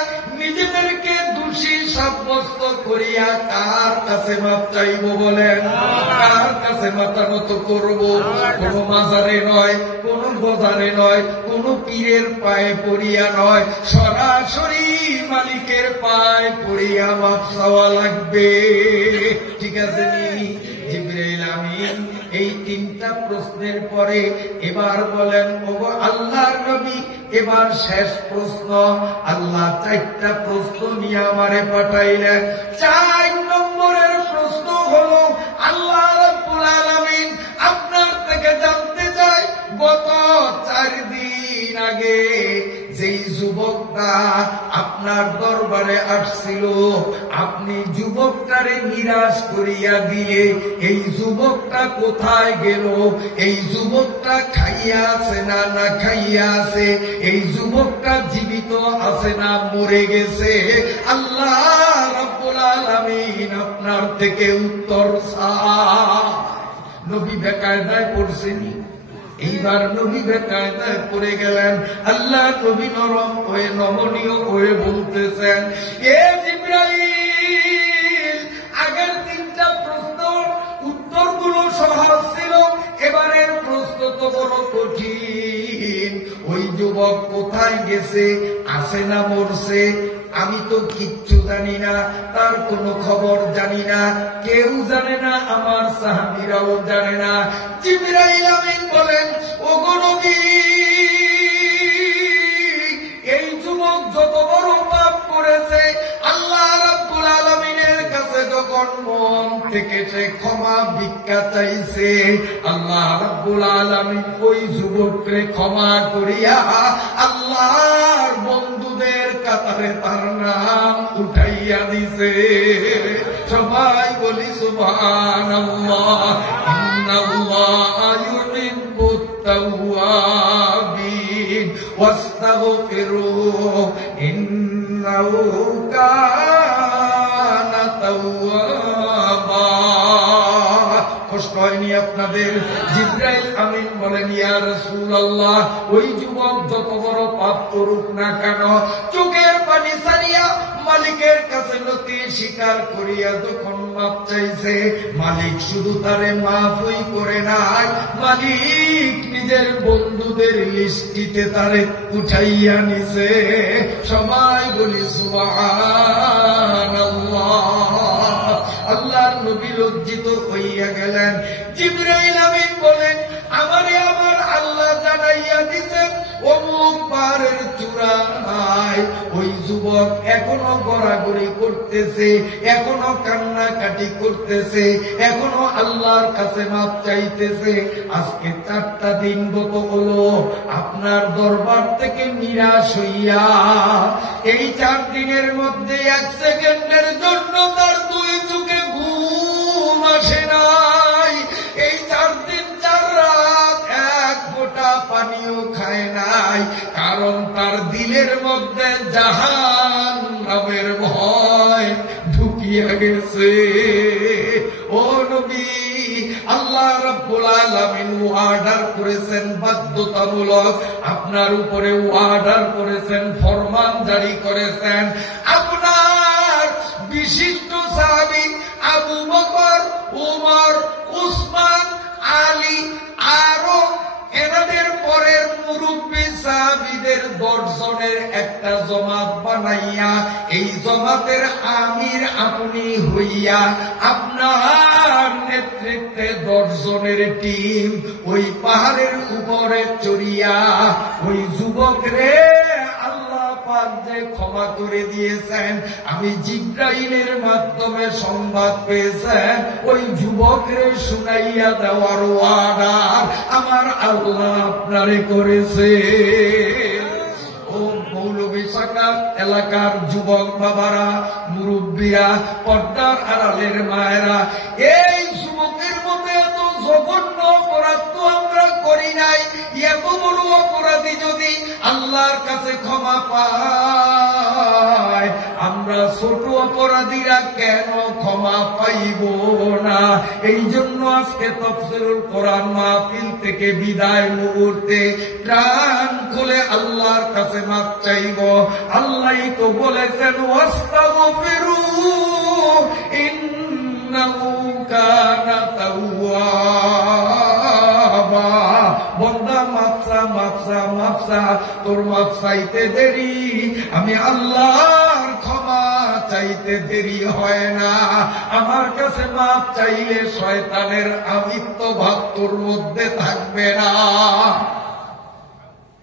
নিজেদেরকে দোষী সাব্যস্ত করিয়া কার কাছে মাপ চাইব বলেন? কার কাছে মাথা নত করব? কোন মাজারে নয়, কোন বাজারে নয়, কোন পীরের পায়ে পড়িয়া নয়, সরাসরি মালিকের পায়ে পড়িয়া মাপ চাওয়া লাগবে। ঠিক আছে নি? জিবরাইল আমিন এই 3টা প্রশ্নের পরে এবার বলেন, ওগো আল্লাহর নবী এবার শেষ প্রশ্ন। আল্লাহ 4টা প্রশ্ন নিয়ে আমারে পাঠাইলেন। 4 নম্বরের প্রশ্ন হলো, আল্লাহ রাব্বুল আলামিন আপনার থেকে জানতে চায়, গত 4 দিন আগে যেই যুবকটা আপনার দরবারে আসছিল, আপনি যুবকটারে নিরাশ করিয়া দিয়ে এই যুবকটা কোথায় গেল? এই যুবকটা খাইয়া আছে না না খাইয়া আছে? এই যুবকটা জীবিত আছে না মরে গেছে? আল্লাহ রাব্বুল আলামিন আপনার থেকে উত্তর চায়। নবী বেকায়দায় পড়ছেনি। এইবার নবী বেকায়দায় পড়ে গেলেন। আল্লাহ নবী নরম হয়ে নমনীয় হয়ে বলতেছেন, এ জিবরাইল, আগের 3টা প্রশ্ন উত্তরগুলো সহজ ছিল, এবারের প্রশ্ন তো বড় কঠিন। ওই যুবক কোথায় গেছে, আছে না মরছে? আমি তো কিচ্ছু জানি না, তার কোনো খবর জানি না, কেউ জানে না, আমার সাহাবীরাও জানে না। জিবরাইল আমিন বলেন, ওগো নবী, এই যুবক যত বড় পাপ করেছে, আল্লাহ রাব্বুল আলামিনের কাছে যখন মন থেকে সে ক্ষমা ভিক্ষা চাইছে, আল্লাহ রাব্বুল আলামিন ওই যুবককে ক্ষমা করিয়া আল্লাহর বন্ধুদের কাতারে তার নাম উঠাইয়া দিছে। সবাই বলি সুবহানাল্লাহ। ইন্নাল্লাহা ইউহিব্বুত তাওয়াবিন ওয়াস্তাগফিরুহু ইন্নাহু কানা তাওয়াবা। কষ্ট হয়নি আপনার? আপনাদের। জিবরাইল আমিন বলেন, ইয়া রাসূলুল্লাহ, ওই যুবক যত বড় পাপ করুক না কেন, চোখের পানি ছাড়িয়া মালিকের কাছে নতি স্বীকার করিয়া যখন মাপ চাইছে, মালিক শুধু তারে মাফই করে নাই, মালিক নিজের বন্ধুদের লিস্টিতে তারে উঠাইয়া নিছে। সবাই বলি সুবহানাল্লাহ। আল্লাহর নবী লজ্জিত হইয়া গেলেন। জিবরাইল আমিন বলেন, আমারে আমার আল্লাহ জানাইয়া দিছেন অমুক পাহাড়ের চূড়ায় ওই যুবক এখনো গড়াগড়ি করতেছে, এখনো কান্নাকাটি করতেছে, এখনো আল্লাহর কাছে মাপ চাইতেছে। আজকে 4টা দিন গত হলো আপনার দরবার থেকে নিরাশ হইয়া, এই 4 দিনের মধ্যে 1 সেকেন্ডের জন্য তার 2 চোখে ঘুম আসে নাই। এই 4 দিন 4 রাত 1 ফোঁটা পানিও খায় নাই, কারণ তার দিলের মধ্যে জাহান্নামের ভয় ঢুকিয়া গেছে। ও নবী, আল্লাহ রাব্বুল আলামিন অর্ডার করেছেন বাধ্যতামূলক, আপনার উপরে অর্ডার করেছেন, ফরমান জারি করেছেন। আপনার বিশিষ্ট সাহাবী আবু বকর, উমর, উসমান, আলী, আরো এনাদের পরের মুরব্বী সাহাবীদের 10 জনের একটা জমাত বানাইয়া, এই জমাতের আমির আপনি হইয়া, আপনার নেতৃত্বে 10 জনের টিম ওই পাহাড়ের উপরে চড়িয়া, ওই যুবকরে আল্লাহ পাক যে ক্ষমা করে দিয়েছেন, আমি জিবরাইলের মাধ্যমে সংবাদ পেয়েছেন, ওই যুবকরে শুনাইয়া দেওয়ার ওয়াদা আমার আল্লাহ আপনারে করেছে। ও মৌলভী শাখা এলাকার যুবক বাবারা, মুরব্বীরা, পর্দার আড়ালের মায়েরা, এই যুবকের মধ্যে এত জঘন্য অপরাধ তো আমরা করি নাই। এত বড় অপরাধী যদি আল্লাহর কাছে ক্ষমা পায়, আমরা ছোট অপরাধীরা কেন ক্ষমা পাইব না? এই জন্য আজকে তাফসীরুল কোরআন মাহফিল থেকে বিদায় মুহূর্তে প্রাণ খুলে আল্লাহর কাছে মাপ চাইব। আল্লাহই তো বলেছেন, ওয়াস্তাগফিরু ইন্নাহু কানা তাওয়াবা। বন্দা মাফসা মাফসা মাফসা, তোর মাফ চাইতে দেরি, আমি আল্লাহর ক্ষমা চাইতে দেরি হয় না। আমার কাছে মাফ চাইলে শয়তানের আমিত্ব ভাব তোর মধ্যে থাকবে না।